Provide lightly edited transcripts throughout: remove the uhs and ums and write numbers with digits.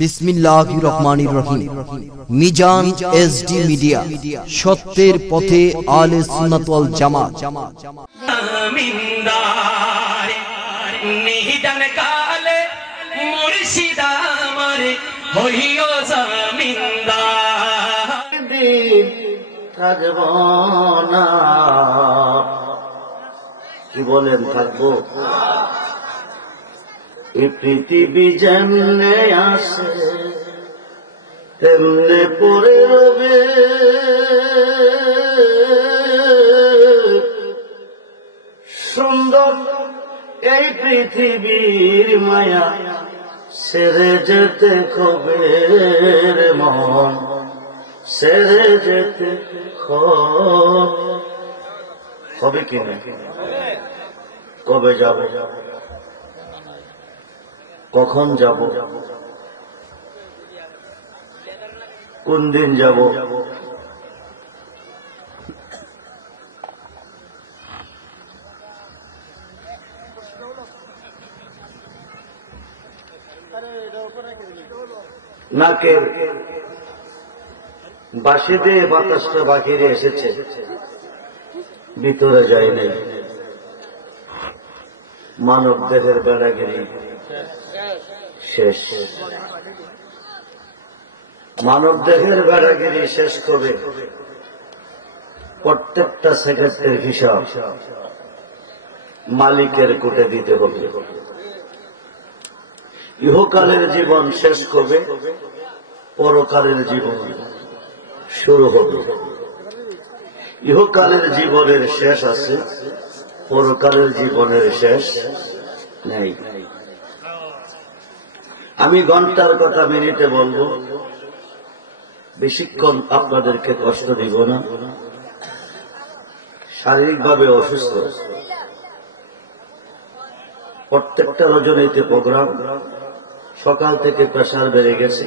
বিসমিল্লাহির রহমানির রহিম। Mizan SD media, সত্যের পথে আলে সুন্নাত ওয়াল জামাত। জমিনদার নিহিদান কালে মুর্শিদ আমার হইও জমিনদার। দিন থাকব না, কি বলেন থাকবো? এই পৃথিবী যেমনে আসে তেমনে পড়ে রবে, সুন্দর এই পৃথিবীর মায়া সেরে যেতে কবে রে মন, সেরে যেতে হবে কিনা? কবে যাব, কখন যাব, কোন দিন যাব? নাকের বাঁশি দিয়ে বাতাসটা বাহিরে এসেছে, ভিতরে যায় নাই। মানব দেহের বেড়াগিরি শেষ, মানব দেহের বেড়াগিরি শেষ করে প্রত্যেকটা সেকেন্ডের হিসাব মালিকের কোটে দিতে হবে। ইহকালের জীবন শেষ করবে, পরকালের জীবন শুরু হবে। ইহকালের জীবনের শেষ আছে, পরকালের জীবনের শেষ নেই। আমি ঘন্টার কথা মিনিটে বলবো, বেশিক্ষণ আপনাদেরকে কষ্ট দিব না। শারীরিকভাবে অসুস্থ, প্রত্যেকটা রজনীতে প্রোগ্রাম, সকাল থেকে প্রেশার বেড়ে গেছে।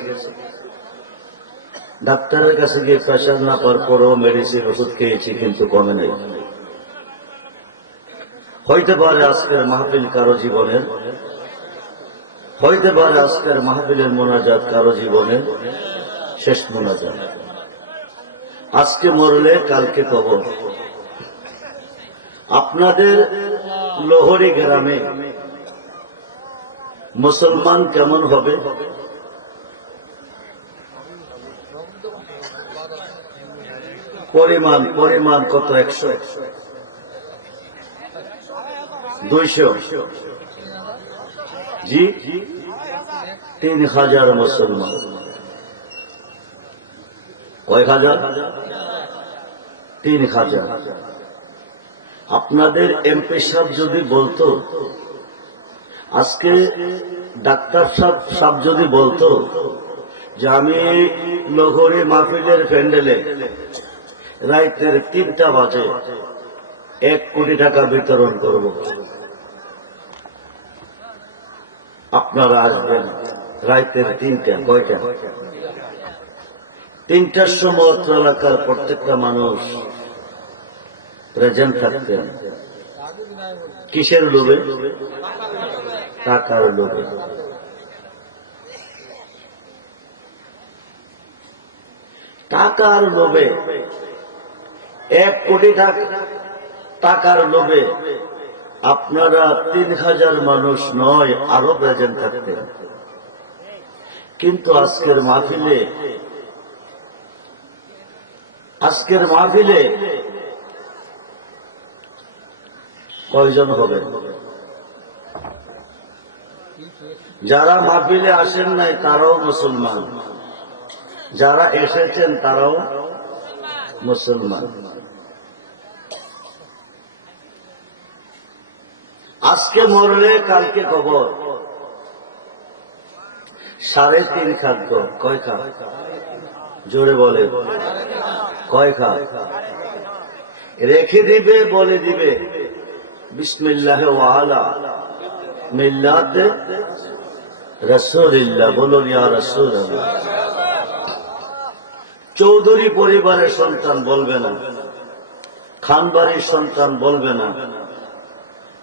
ডাক্তারের কাছে গিয়ে প্রেশার না পাওয়ার পরও মেডিসিন ওষুধ খেয়েছি, কিন্তু কমে নেই। হইতে পারে আজকের মাহফিল কারো জীবনের, হইতে পারে আজকের মাহফিলের মোনাজাত কারো জীবনের শেষ মোনাজাত। আজকে মরলে কালকে কবর। আপনাদের লোহরি গ্রামে মুসলমান কেমন হবে? পরিমাণ কত? 100, 200, জি 3000 মুসলমান। কয় হাজার? 3000। আপনাদের এমপি সাহেব যদি বলতো, আজকে ডাক্তার সাহেব যদি বলতো যে আমি লোহরি মাহফিলের প্যান্ডেলে রাতের 3টা বাজে 1 কোটি টাকা বিতরণ করব, আপনারা আসবেন রাতের 3টা? কয়টা? 3টার সময় এলাকার প্রত্যেকটা মানুষ প্রেজেন্ট থাকতেন। কিসের লোভে? টাকার লোভে। টাকার লোভে, 1 কোটি টাকার লোভে আপনারা 3000 মানুষ নয়, আরো প্রেজেন্ট থাকতেন। কিন্তু আজকের মাহফিলে কয়জন হবে? যারা মাহফিলে আসেন নাই তারাও মুসলমান, যারা এসেছেন তারাও মুসলমান। আজকে মরলে কালকে কবর। 3.5 খাদ্য। কয় খা? জোরে বলে, কয় খা? রেখে দিবে, বলে দিবে বিসমিল্লাহ ওয়া আলা মিল্লাতে রাসূলিল্লাহ। বলুন ইয়া রাসূলুল্লাহ। চৌধুরী পরিবারের সন্তান বলবে না, খানবাড়ির সন্তান বলবে না,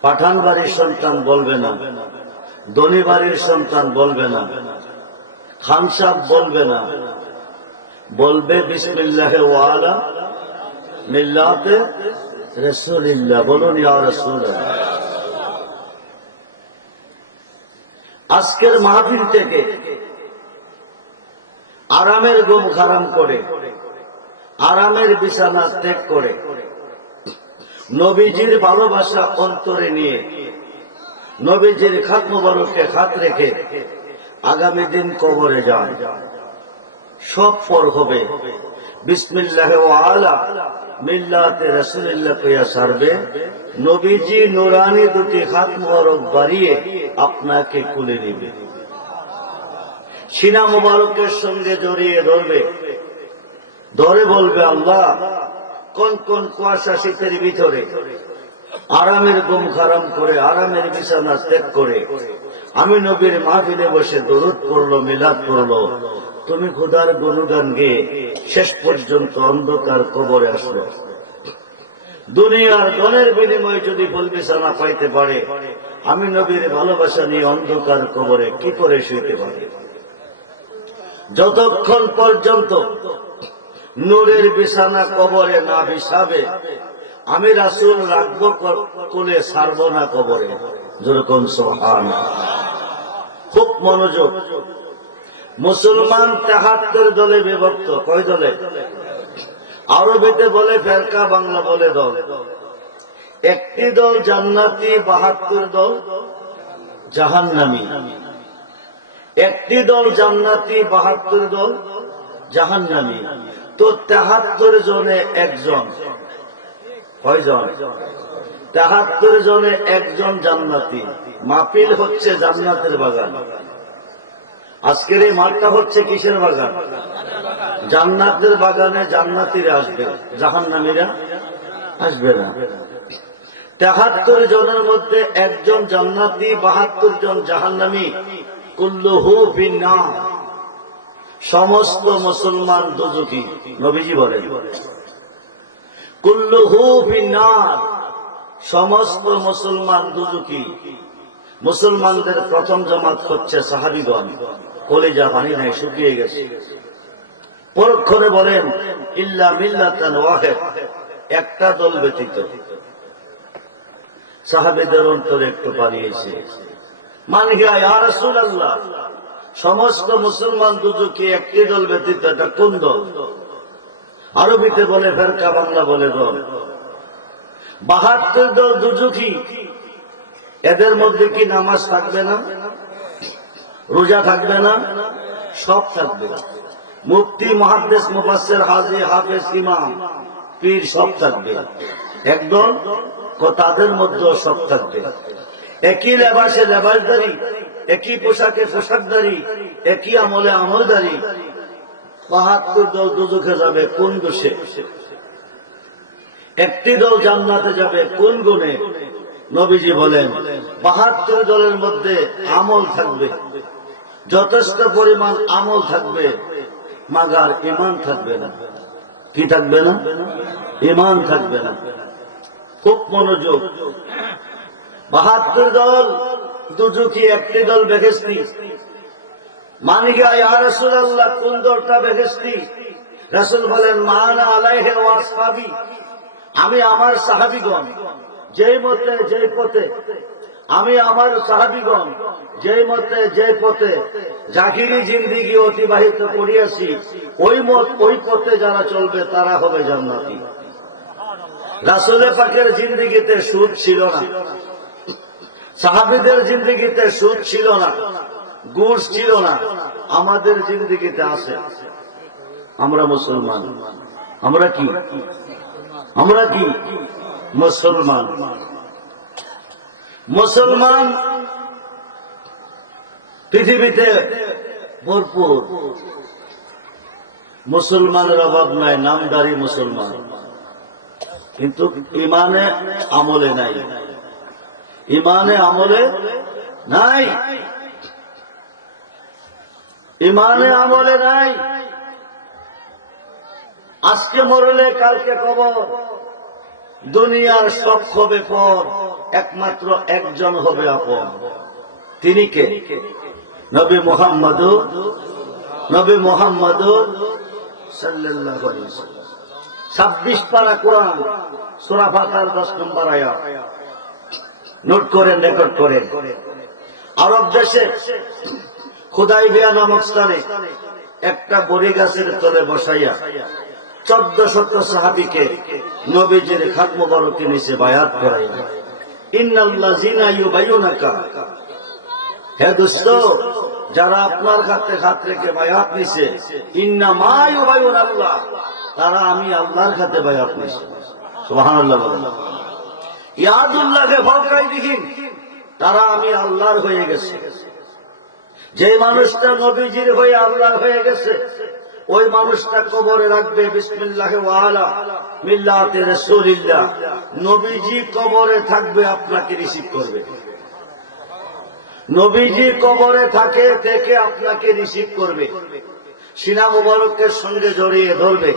পাঠান বাড়ির সন্তান বলবে না, ধনী বাড়ির সন্তান বলবে না, খান সাহেব বলবে না, বলবে বিসমিল্লাহি ওয়া আলা মিল্লাতে রাসূলিল্লাহ। বলুন ইয়া রাসূলুল্লাহ। আজকের মাহফিল থেকে আরামের ঘুম হারাম করে, আরামের বিছানা ত্যাগ করে, নবীজির ভালোবাসা অন্তরে নিয়ে, নবীজির খাত মোবারকে খাত রেখে আগামী দিন কবরে যান। সব পর হবে বিসমিল্লাহি ওয়া আলা মিল্লাতে রাসূলিল্লাহ কইয়া সারবে। নবীজি নুরানি দুটি হাত মোবারক বাড়িয়ে আপনাকে কুলে নেবে, সিনা মোবারকের সঙ্গে জড়িয়ে ধরবে, ধরে বলবে আল্লাহ, কোন কোন কুয়াশা শীতের ভিতরে আরামের ঘুম হারাম করে, আরামের বিছানা ত্যাগ করে আমি নবীর মাহফিলে বসে দরুদ পড়লো, মিলাদ পড়লো, তুমি খোদার গুণগান গেয়ে শেষ পর্যন্ত অন্ধকার কবরে আসলো। দুনিয়ার ধনের বিনিময়ে যদি ফুল বিছানা পাইতে পারে, আমি নবীর ভালোবাসা নিয়ে অন্ধকার কবরে কি করে শুইতে পারি? যতক্ষণ পর্যন্ত নূরের বিছানা কবরে না বিছাবে, আমি রাসূল রাখবো কোলে, ছাড়ব না কবরে। যেরকম সুবহানাল্লাহ। খুব মনোযোগ। মুসলমান ৭৩ দলে বিভক্ত। কয় দলে? আরবিতে বলে ফেরকা, বাংলা বলে দল। একটি দল জান্নাতি, ৭২ দল জাহান্নামী। একটি দল জান্নাতি, ৭২ দল জাহান্নামী। তো ৭৩ জনে একজন। কয়জন? ৭৩ জনে একজন জান্নাতি। মাহফিল হচ্ছে জান্নাতের বাগান। আজকের এই মাঠটা হচ্ছে কিসের বাগান? জান্নাতের বাগানে জান্নাতীরা আসবে, জাহান্নামীরা আসবে না। ৭৩ জনের মধ্যে একজন জান্নাতি, ৭২ জন জাহান্নামী। কুল্লুহু ফিন্নার। সমস্ত মুসলমান দোজখী। নবীজি বলেন কুল্লুহু ফিন্নার, সমস্ত মুসলমান দোজখী। মুসলমানদের প্রথম জামাত হচ্ছে সাহাবীগণ। কলিজা পানি নাই, শুকিয়ে গেছে। পরক্ষণে বলেন ইল্লা মিল্লাতান ওয়াহিদ, একটা দল ব্যতীত। সাহাবীদের অন্তরে একটু পালিয়েছে। মান হিয়া ইয়া রাসূলুল্লাহ, সমস্ত মুসলমান দুজকে একটি দল ব্যতীত, এটা কোন দল? আরবিতে বলে ফেরকা, বাংলা বলে দল। ৭২ দল দুজকি। এদের মধ্যে কি নামাজ থাকবে না? রোজা থাকবে না? সব থাকবে। মুফতি, মুহাদ্দিস, মুফাসসির, হাজী, হাফেজ, ইমাম, পীর সব থাকবে। একদল তাদের মধ্যে সব থাকবে। একই লেবাসে লেবাসদারি, একই পোশাকে পোশাকদারি, একই আমলে আমলদারি। ৭২ দল দুজখে যাবে কোন দোষে? একটি দল জান্নাতে যাবে কোন গুণে? নবীজি বলেন ৭২ দলের মধ্যে আমল থাকবে, যথেষ্ট পরিমাণ আমল থাকবে, মাগার ঈমান থাকবে না। কি থাকবে না? ঈমান থাকবে না। খুব মনোযোগ। ৭২ দল দুজকি, একটি দল বেহেশতি। মান হিয়া ইয়া রাসূলুল্লাহ, কোন দলটা বেহেশতি? রাসূল বলেন মান আলাইহি ওয়া আসহাবি, আমি আমার সাহাবীগণ যেই মতে যেই পথে, আমি আমার সাহাবীগণ যেই মতে যেই পথে জাহিরি জিন্দেগি অতিবাহিত করিয়াছি, ওই মত ওই পথে যারা চলবে তারা হবে জান্নাতি। রাসূলের পাকের জিন্দেগিতে সুদ ছিল না, সাহাবীদের জিন্দেগিতে সুদ ছিল না, ঘুষ ছিল না। আমাদের জিন্দেগিতে আছে। আমরা মুসলমান। আমরা কি? আমরা কি? মুসলমান। মুসলমান পৃথিবীতে ভরপুর। মুসলমানের অভাব নাই, নামদারি মুসলমান, কিন্তু ইমানে আমলে নাই। ইমানে আমলে নাই, ইমানে আমলে নাই। আজকে মরলে কালকে কবর। দুনিয়ার সব হবে পর, একমাত্র একজন হবে আপন। তিনি কে? নবী মুহাম্মদ নবী মুহাম্মদুর সাল্লাল্লাহু আলাইহি ওয়াসাল্লাম। 26 পারা কোরআন, সূরা ফাতিহার 10 নম্বর আয়াত। নোট করেন, রেকর্ড করেন। আরব দেশে খুদাইবিয়া নামক স্থানে একটা বড়ি গাছের তলে বসাইয়া 1400 সাহাবীকে নবীজির খাত মোবারকের নিচে বায়াত করাইয়া, ইন্নাল্লাযিনা ইউবাইয়ুনাকা, হে দোস্ত, যারা আপনার হাতে হাত রেখে বায়াত নিছে, ইন্নামা ইউবাইয়ুনাল্লাহ, তারা আমি আল্লাহর হাতে বায়াত নিছে। সুবহানাল্লাহ বলেন। ইয়াদুল্লাহকে ফাওকাই দিহিন, তারা আমি আল্লাহর হয়ে গেছে। যে মানুষটা নবীজির হয়ে আল্লাহর হয়ে গেছে, ওই মানুষটা কবরে রাখবে বিসমিল্লাহি ওয়া আলা মিল্লাতি রাসূলিল্লাহ। নবীজি কবরে থাকবে, আপনাকে রিসিভ করবে। নবীজি কবরে থাকে থেকে আপনাকে রিসিভ করবে, সিনা মুবারকের সঙ্গে জড়িয়ে ধরবে,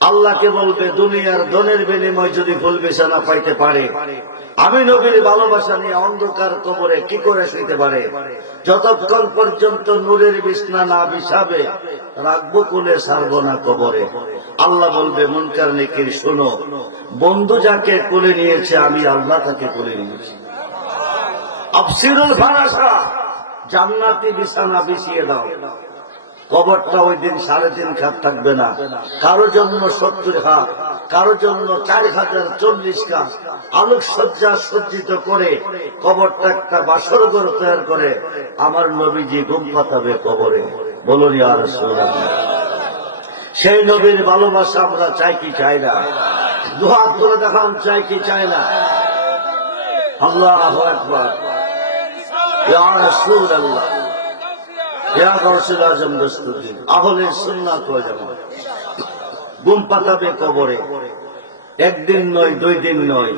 আল্লাহকে বলবে, দুনিয়ার ধনের বিনিময় যদি ফুল বিছানা পাইতে পারে, আমি নবীর ভালোবাসা নিয়ে অন্ধকার কবরে কি করে শুইতে পারে? যতক্ষণ পর্যন্ত নূরের বিছনা না বিছাবে, রাখবো কুলে, ছাড়বো না কবরে। আল্লাহ বলবে, মুনকার নেকির শোনো, বন্ধু যাকে কোলে নিয়েছে, আমি আল্লাহ তাকে কোলে নিয়েছি। আফসিরুল ফারাসা, জান্নাতি বিছানা বিছিয়ে দাও। কবরটা ওই দিন 3.5 হাত থাকবে না, কারো জন্য 70 হাত, কারো জন্য 4040 হাত। আলোকসজ্জা সজ্জিত করে কবরটা একটা বাসর ঘর তৈরি করে আমার নবীজি ঘুম পাতাবে কবরে। বলুন ইয়া রাসূলুল্লাহ। সেই নবীর ভালোবাসা আমরা চাই কি চাই না? দুহাত তুলে দেখান, চাই কি চাই না? আল্লাহু আকবার। ইয়া রাসূলুল্লাহ, ইয়া গাউসুল আজম দস্তুদ্দিন, আহলে সুন্নাত ওয়াল জামাত। ঘুম পাতাবে কবরে, একদিন নয়, 2 দিন নয়,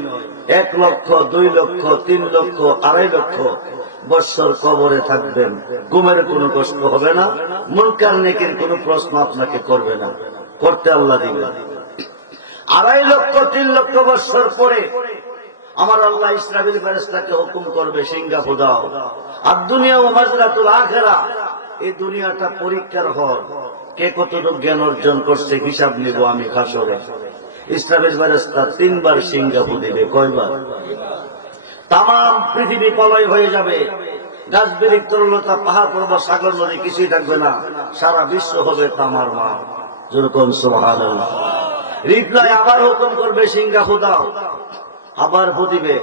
1 লক্ষ, 2 লক্ষ, 3 লক্ষ, 2.5 লক্ষ বছর কবরে থাকবেন। ঘুমের কোনো কষ্ট হবে না, মুনকার নেকির কোনো প্রশ্ন আপনাকে করবে না, করতে আল্লাহ দিবেন। 2.5 লক্ষ, 3 লক্ষ বছর পরে আমার আল্লাহ ইসরাফিল ফেরেশতাকে হুকুম করবে, সিংহা ফুদাও। আর দুনিয়া ও মাজরাতুল আখিরাহ, এই দুনিয়াটা পরীক্ষার ঘর। কে কতটুকু জ্ঞান অর্জন করছে হিসাব নিব আমি হাসরে। ইসরাফিল ফেরেশতা 3 বার সিংহা ফু দিবে। কয়বার? তাম পৃথিবী প্রলয় হয়ে যাবে, গাছ বিরিক তরলতা, পাহাড় পর্বত, সাগর নদী কিছুই থাকবে না, সারা বিশ্ব হবে তামার মা। যেরকম সুবহানাল্লাহ। রিপ্লাই আবার হুকুম করবে, সিংহা ফুদাও। আবার ফুদিবে,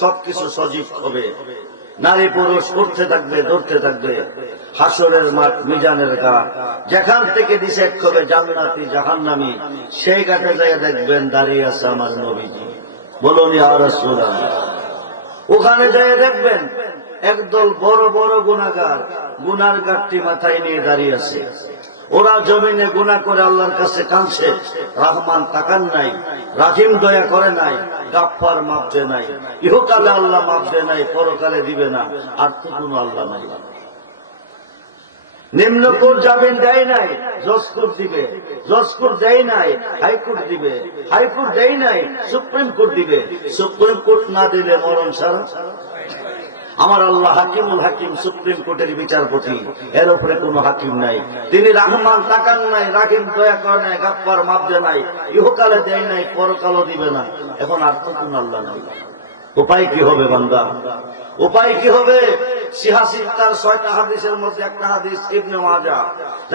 সবকিছু সজীব হবে। নারী পুরুষ উঠতে থাকবে, ধরতে থাকবে। হাসরের মাঠ, মিজানের ঘাট, যেখান থেকে ডিসাইড করবে জান্নাতি জাহান্নামী, সেই ঘাটে যাই দেখবেন দাঁড়িয়ে আছে আমার নবীজি। বলুন ইয়া রাসূলুল্লাহ। ওখানে যাই দেখবেন একদল বড় বড় গুনাহগার, গুনার গাঁটটি মাথায় নিয়ে দাঁড়িয়ে আছে। ওরা জমিনে গুনাহ করে আল্লাহর কাছে কাঁদছে, রহমান তাকান নাই, রাহিম দয়া করে নাই, গাফফার মাফ দেয় নাই। ইহকালে আল্লাহ মাফ দেয় নাই, পরকালে দিবে না, আর তো কোনো আল্লাহ নাই। নিম্নপুর জামিন দেয় নাই, জজকোর্ট দিবে। জজকোর্ট দেয় নাই, হাইকোর্ট দিবে। হাইকোর্ট দেয় নাই, সুপ্রিম কোর্ট দিবে। সুপ্রিম কোর্ট না দিলে মরণ ছাড়া। আমার আল্লাহ হাকিমুল হাকিম, সুপ্রিম কোর্টের বিচারপতি, এর উপরে কোন হাকিম নাই। তিনি রহমান তাকান নাই, রাহিম দয়া করে নাই, গাফফার মাফ দেয় নাই, ইহকালে দেয় নাই, পরকালও দিবে না। এখন আর তো কোন আল্লাহ নাই। উপায় কি হবে বান্দা? উপায় কি হবে? সিহাসিত্তার 6টা হাদিসের মধ্যে একটা হাদিস ইবনে মাজাহ,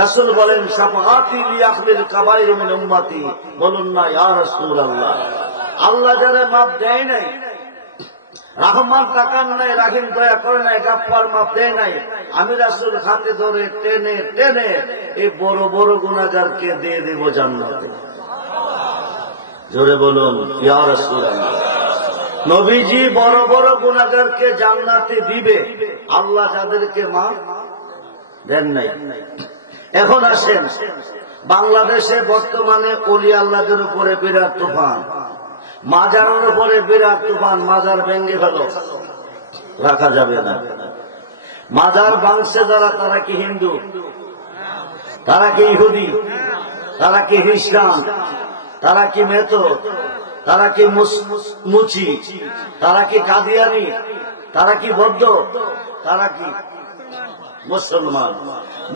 রাসূল বলেন, শাফাআতি লিয়াহমিল কাবাইর মিন উম্মতি। বলুন না ইয়া রাসূলুল্লাহ। আল্লাহ যারা মাফ দেয় নাই, রহমান তাকান নাই, রাহিম দয়া করে নাই, গাফফার মাফ দেয় নাই, আমি রাসূল হাতে ধরে টেনে টেনে এই বড় বড় গুনাহগারকে দিয়ে দেব জান্নাতে। জোরে বলুন ইয়া রাসূলুল্লাহ। নবীজি বড় বড় গুনাহগারকে জান্নাতে দিবে, আল্লাহ যাদেরকে মাফ দেন নাই। এখন আসেন, বাংলাদেশে বর্তমানে ওলি আল্লাহদের উপরে বিরাট তুফান, মাজারের উপরে বিরাট তুফান। মাজার ভেঙে ফেল, রাখা যাবে না। মাজার ভাঙছে যারা, তারা কি হিন্দু? তারা কি ইহুদি? তারা কি খ্রিস্টান? তারা কি মেথড? তারা কি মুচি? তারা কি কাদিয়ানি? তারা কি বৌদ্ধ? তারা কি মুসলমান।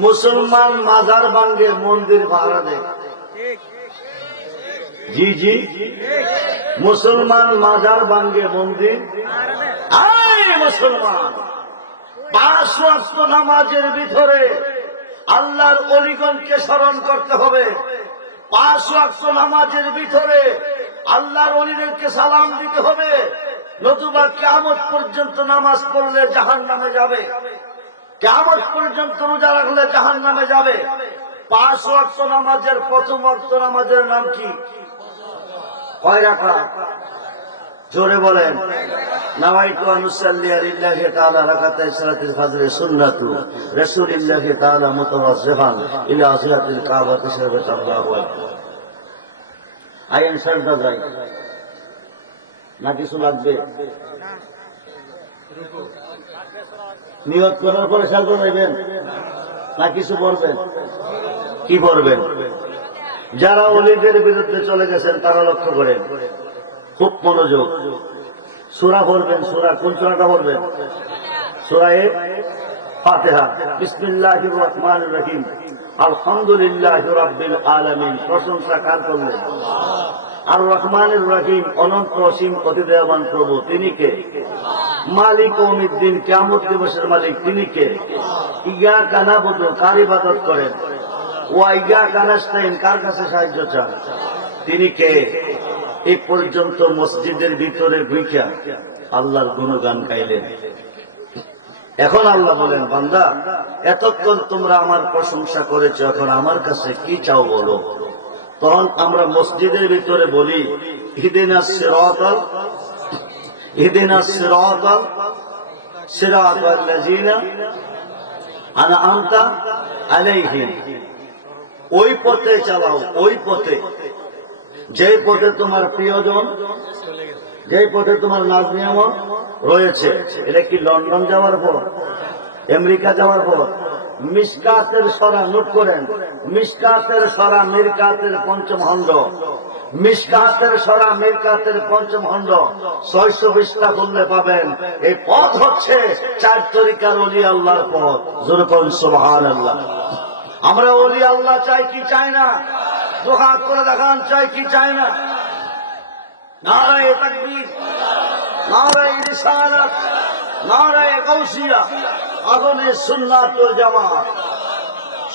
মুসলমান মাজার ভাঙ্গে, মন্দির ভাড়া দেয়। জি জি, মুসলমান মাজার ভাঙ্গে, মন্দির। মুসলমান 5 ওয়াক্ত নামাজের ভিতরে আল্লাহর ওলিগণকে স্মরণ করতে হবে। 5 ওয়াক্ত নামাজের ভিতরে আল্লাহর ওলিদেরকে সালাম দিতে হবে, নতুবা কিয়ামত পর্যন্ত নামাজ পড়লে জাহান্নামে যাবে, কিয়ামত পর্যন্ত রোজা রাখলে জাহান্নামে যাবে। 5 ওয়াক্ত নামাজের প্রথম ওয়াক্ত নামাজের নাম কি? কয় রাকাত? জোরে বলেন। নাওয়াইতু আন উসাল্লি লিল্লাহি তাআলা রাকাতাই সালাতিল ফজর সুন্নাতু রাসূলিল্লাহি তাআলা মুতাওয়াজ্জিহান ইলা জিহাতিল কাবাতি শরীফ। আল্লাহু আকবার। আইন সাজদা যাই না, কিছু লাগবে? নিয়ত করার পরে সাজদা যাইবেন না কিছু পড়বেন? কি পড়বেন? যারা ওলিদের বিরুদ্ধে চলে গেছেন তারা লক্ষ্য করেন, খুব মনোযোগ। সূরা পড়বেন। সূরা কোন সূরাটা পড়বেন? সূরা ফাতিহা। বিসমিল্লাহির রহমানির রহিম, আলহামদুলিল্লাহি রাব্বিল আলামিন। প্রশংসা কার করলেন? আর রহমানির রহিম, অনন্ত অসীম অতি দয়াবান প্রভু, তিনি কে? মালিক ইয়াউমিদ্দিন, কিয়ামত দিবসের মালিক তিনি কে? ইয়াকা নাবুদু, কার ইবাদত করেন? ওয়া ইয়াকা নাস্তাইন, কার কাছে সাহায্য চান? তিনি কে? এই পর্যন্ত মসজিদের ভিতরে ঢুইকা আল্লাহর গুণগান গাইলেন। এখন আল্লাহ বলেন, বান্দা এতক্ষণ তোমরা আমার প্রশংসা করেছো, এখন আমার কাছে কি চাও বলো। তখন আমরা মসজিদের ভিতরে বলি, ইহদিনাস সিরাতাল লাযিনা আনআমতা আলাইহিম। ওই পথে চালাও, ওই পথে, যে পথে তোমার প্রিয়জন, যে পথে তোমার নাজ নিয়ামত রয়েছে। এটা কি লন্ডন যাওয়ার পর, আমেরিকা যাওয়ার পর? মিশকাতের সরা নোট করেন, মিশকাতের সরা মিরকাতের পঞ্চম খণ্ড, মিশকাতের সরা মিরকাতের পঞ্চম খণ্ড 620টা খুললে পাবেন। এই পথ হচ্ছে 4 তরিকার ওলি আল্লাহর পথ। জোরে বলুন সুবহানাল্লাহ। আমরা ওলি আল্লাহ চাই কি চাই না? দুহাত করে দেখান, চাই কি চাই না? নারায়ে তাকবীর, নারায়ে রিসালাত, নারায়ে গাউসিয়া, আদনে সুন্নাত ওয়াল জামাত।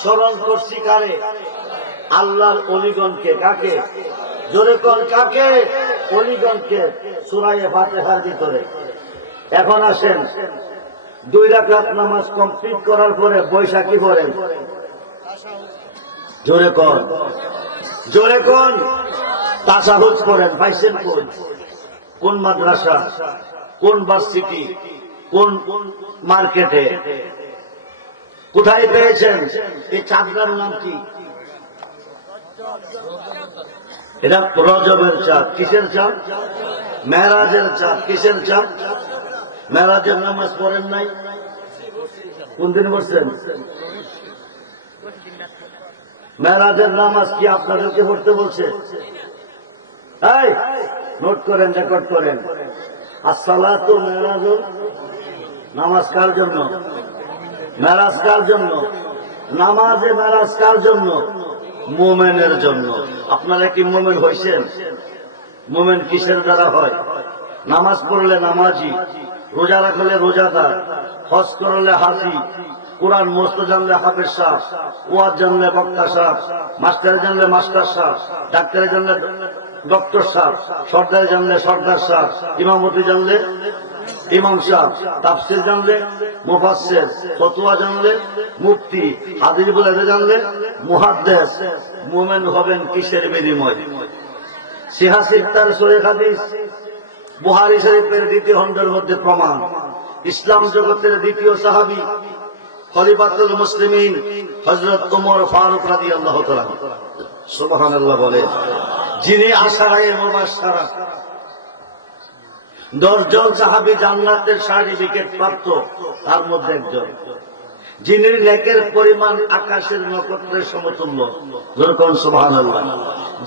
স্মরণ করছি কারে? আল্লাহর ওলিগণকে। কাকে? জোরে কোন কাকে? ওলিগণকে। সূরা ফাতিহার ভিতরে। এখন আসেন, 2 রাকাত নামাজ কমপ্লিট করার পরে বৈশাখী পড়েন। জোরে কোন, জোরে কোন? তাশাহুদ পড়েন। পাইছেন কোন? কোন মাদ্রাসা, কোন ভার্সিটি, কোন মার্কেটে, কোথায় পেয়েছেন? এই চাঁদটার নাম কি? এটা রজবের চাঁদ। কিসের চাঁদ? মেরাজের চাঁদ। কিসের চাঁদ? মেরাজের নামাজ পড়েন নাই? কোন দিন পড়ছেন? মেরাজের নামাজ কি আপনাদেরকে পড়তে বলছে? এই নোট করেন, রেকর্ড করেন। আসসালাতু মেরাজুল, নামাজ কার জন্য? মেরাজ কার জন্য? নামাজে মেরাজ কার জন্য? মুমিনের জন্য। আপনারা কি মুমিন হইছেন? মুমিন কিসের দ্বারা হয়? নামাজ পড়লে নামাজি, রোজা রাখলে রোজাদার, হজ করলে হাজি, কোরআন মস্ত জানলে হাফেজ সাহেব, ওয়াজ জানলে বক্তা সাহেব, মাস্টার জানলে মাস্টার সাহেব, ডাক্তার জানলে ডক্টর সাহেব, সর্দার জানলে সর্দার সাহেব, ইমামতি জানলে ইমাম সাহেব, তাফসীর জানলে মুফাসসির, ফতোয়া জানলে মুফতি, হাদিস বলে জানলে মুহাদ্দিস। মুমিন হবেন কিসের বিনিময়? সিহা সিত্তার সহিহ হাদিস, বুখারী শরীফের 2য় খণ্ডের মধ্যে প্রমাণ। ইসলাম জগতের 2য় সাহাবী খলিফাতুল মুসলিমিন হযরত ওমর ফারুক রাদিয়াল্লাহু তাআলা, সুবহানাল্লাহ বলে, যিনি আশারায়ে মুবাশশারা 10 জন সাহাবী জান্নাতের সার্টিফিকেট প্রাপ্ত, তার মধ্যে একজন, যিনি নেকের পরিমাণ আকাশের নক্ষত্রের সমতুল্য। যেরকম সুবহানাল্লাহ।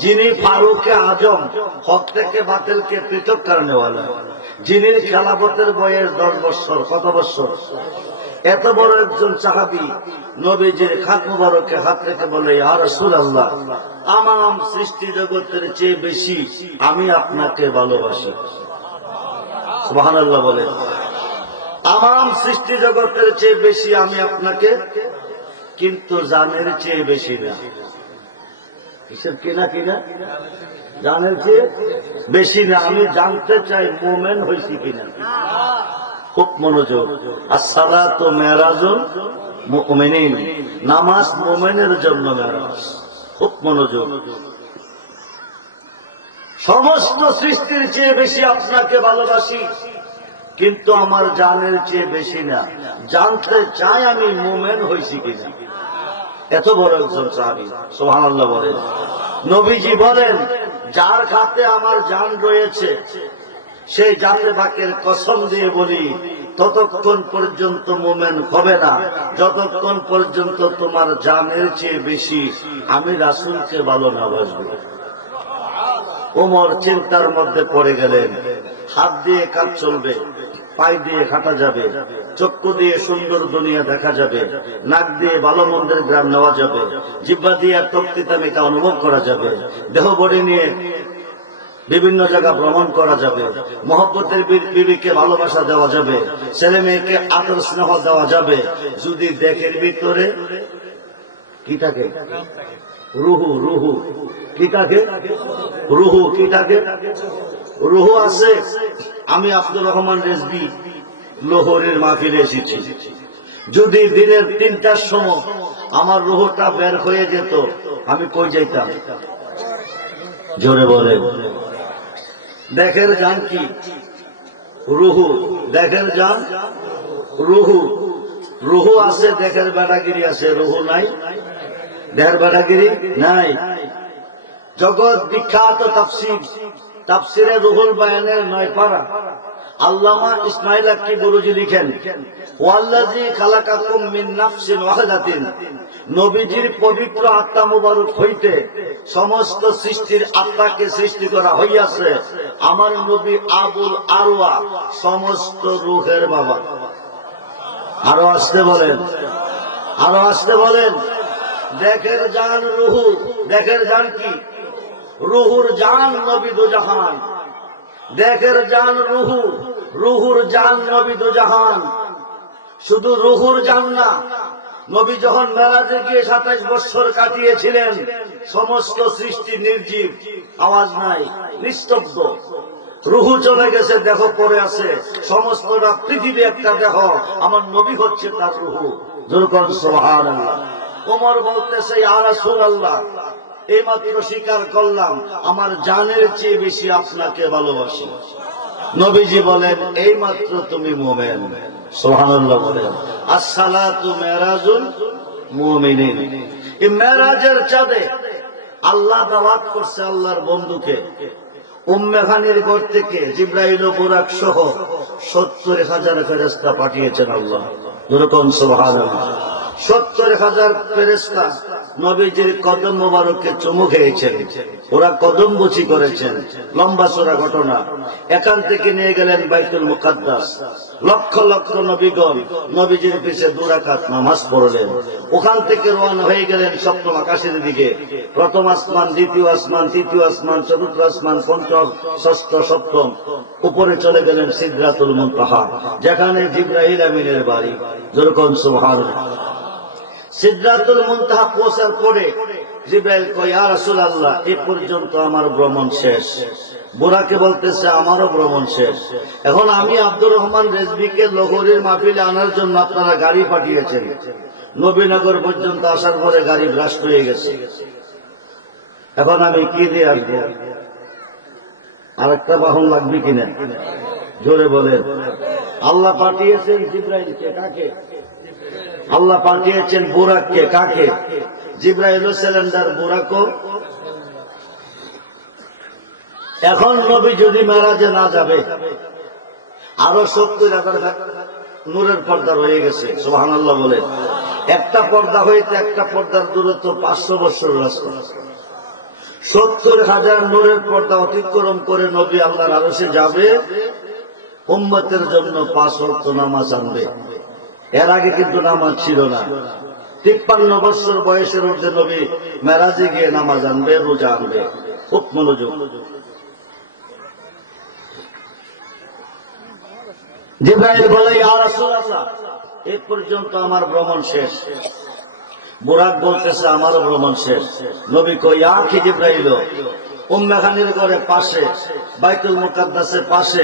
যিনি ফারুকে আজম, হক থেকে বাতিলকে পৃথক কারণেওয়ালা, যিনি খেলাফতের বয়স 10 বছর। কত বছর? এত বড় একজন সাহাবী নবীজির খাত মুবারকে হাত রেখে বলে, ইয়া রাসূলুল্লাহ, তামাম সৃষ্টি জগতের চেয়ে বেশি আমি আপনাকে ভালোবাসি। সুবহানাল্লাহ বলে, তামাম সৃষ্টি জগতের চেয়ে বেশি আমি আপনাকে, কিন্তু জানের চেয়ে বেশি না। কিসের কিনা কিনা? জানের চেয়ে বেশি না। আমি জানতে চাই মুমিন হইছি কিনা। খুব মনোযোগ। আসসালাতু মেরাজুল মুমিনিন, নামাজ মুমিনের জন্য মেরাজ। খুব মনোযোগ। সমস্ত সৃষ্টির চেয়ে বেশি আপনাকে ভালোবাসি, কিন্তু আমার জানের চেয়ে বেশি না। জানতে চাই আমি মুমিন হইছি কিনা। এত বড় একজন সাহাবী, সুবহানাল্লাহ বলেন। নবীজি বলেন, যার খাতে আমার জান রয়েছে সেই জাতে পাকের কসম দিয়ে বলি, ততক্ষণ পর্যন্ত মুমিন হবে না যতক্ষণ পর্যন্ত তোমার জানের চেয়ে বেশি আমি রাসূলকে ভালো না বাসবো। ওমর চিন্তার মধ্যে পড়ে গেলেন। হাত দিয়ে কাজ চলবে, পায়ে দিয়ে হাঁটা যাবে, চক্ষু দিয়ে সুন্দর দুনিয়া দেখা যাবে, নাক দিয়ে ভালো মন্দের গ্রাম নেওয়া যাবে, জিহ্বা দিয়ে তক্তিতা মিতা অনুভব করা যাবে, দেহ বডি নিয়ে বিভিন্ন জায়গা ভ্রমণ করা যাবে, মহব্বতের বিবিকে ভালোবাসা দেওয়া যাবে, ছেলে মেয়েকে আদর স্নেহ দেওয়া যাবে, যদি দেখের ভিতরে কি থাকে? রুহু। রুহু কি থাকে? রুহু কি থাকে? রুহু আছে। আমি আব্দুর রহমান রেজভী লোহরের মাহফিলে এসেছি। যদি দিনের 3টার সময় আমার রুহুটা বের হয়ে যেত, আমি কই যাইতাম? জোরে বলে। দেখের জান কি? রুহু। দেখের জান রুহু। রুহু আছে, দেখের বেড়াগিরি আছে, রুহু নাই। দেহের বেড়াগিরি নাই। জগৎ বিখ্যাত তাফসীর, তাফসিরে রুহুল বায়ানের 9 পারা আল্লামা ইসমাইল আক্কি গুরুজি লিখেন, ওয়াল্লাযী খালাকাকুম মিন নাফসিন ওয়াহিদাতিন, নবীজির পবিত্র আত্মা মুবারক হইতে সমস্ত সৃষ্টির আত্মাকে সৃষ্টি করা হইয়াছে। আমার নবী আবুল আরওয়া সমস্ত রূহের বাবা। আরো আসতে বলেন, আরো আসতে বলেন। দেখের জান রুহু। দেখের জান কি? রুহুর জান নবী দুজাহান। দেখের জান রুহু। রুহুর জান নবী দুজাহান। শুধু রুহুর জান না, নবী যখন মেরাজে গিয়ে 27 বছর কাটিয়েছিলেন, সমস্ত সৃষ্টি নির্জীব, আওয়াজ নাই, নিস্তব্ধ। রুহু চলে গেছে, দেহ পড়ে আছে। সমস্তটা পৃথিবী একটা দেহ, আমার নবী হচ্ছে তার রুহু। যেরকম সুবহানাল্লাহ। ওমর বলতেছে, ইয়া রাসূলুল্লাহ, এইমাত্র স্বীকার করলাম আমার জানের চেয়ে বেশি আপনাকে ভালোবাসি। নবীজি বলেন, এইমাত্র তুমি মুমিন। সুবহানাল্লাহ বলেন। আসসালাতু মেরাজুল মুমিনিন। এই মেরাজের চাঁদে আল্লাহ দাওয়াত করছে আল্লাহর বন্ধুকে। উম্মে হানির ঘর থেকে জিবরাইল ও বুরাক সহ 70,000 ফেরেশতা পাঠিয়েছেন আল্লাহ। যেরকম সুবহানাল্লাহ। 70,000 ফেরেশতা নবীজির কদম মোবারকে চুমু খেয়েছেন। ওরা কদম বুচি করেছেন। লম্বা চড়া ঘটনা। এখান থেকে নিয়ে গেলেন বাইতুল মুকাদ্দাস। লক্ষ লক্ষ নবীগণ নবীজির পিছে 2 রাকাত নামাজ পড়লেন। ওখান থেকে রওনা হয়ে গেলেন সপ্তম আকাশের দিকে। প্রথম আসমান, দ্বিতীয় আসমান, তৃতীয় আসমান, চতুর্থ আসমান, পঞ্চম, ষষ্ঠ, সপ্তম। উপরে চলে গেলেন সিদরাতুল মুনতাহা, যেখানে জিবরাইল আমিনের বাড়ি। যেরকম সুবহানাল্লাহ। সিদরাতুল মুনতাহা পৌঁছার পরে জিবরাইল কয়, ইয়া রাসূলুল্লাহ, এ পর্যন্ত আমার ভ্রমণ শেষ। বুরাকে বলতেছে, আমারও ভ্রমণ শেষ। এখন আমি আব্দুর রহমান রেজভীকে লোহরের মাহফিলে আনার জন্য আপনারা গাড়ি পাঠিয়েছেন। নবীনগর পর্যন্ত আসার পরে গাড়ি ভ্রাষ্ট হয়ে গেছে। এখন আমি কি দিয়ে আসবো? আরেকটা বাহন লাগবে কিনা? জোরে বলেন। আল্লাহ পাঠিয়েছেন জিবরাইলকে। কাকে? আল্লাহ পাঠিয়েছেন বুরাককে। কাকে? জিবরাইল সিলিন্ডার, বুরাকও। এখন নবী যদি মেরাজে না যাবে, আরো 70,000 নূরের পর্দা রয়ে গেছে। সুবহানাল্লাহ বলে। একটা পর্দা হইতে একটা পর্দার দূরত্ব 500 বছর রাস্তা। 70,000 নূরের পর্দা অতিক্রম করে নবী আল্লাহর আরশে যাবে, উম্মতের জন্য 5 ওয়াক্ত নামাজ আনবে। এর আগে কিন্তু নামাজ ছিল না। 53 বছর বয়সের ঊর্ধ্বে নবী মেরাজে গিয়ে নামাজ আনবে, রোজা আনবে। খুব মনোযোগ। জিবরাইল বলে, ইয়া রাসূলুল্লাহ, এই পর্যন্ত আমার ভ্রমণ শেষ। বুরাক বলতেছে, আমারও ভ্রমণ শেষ। নবী কই, আখি জিবরাইল, উম্মে খানির ঘরের পাশে, বাইতুল মুকাদ্দাসের পাশে,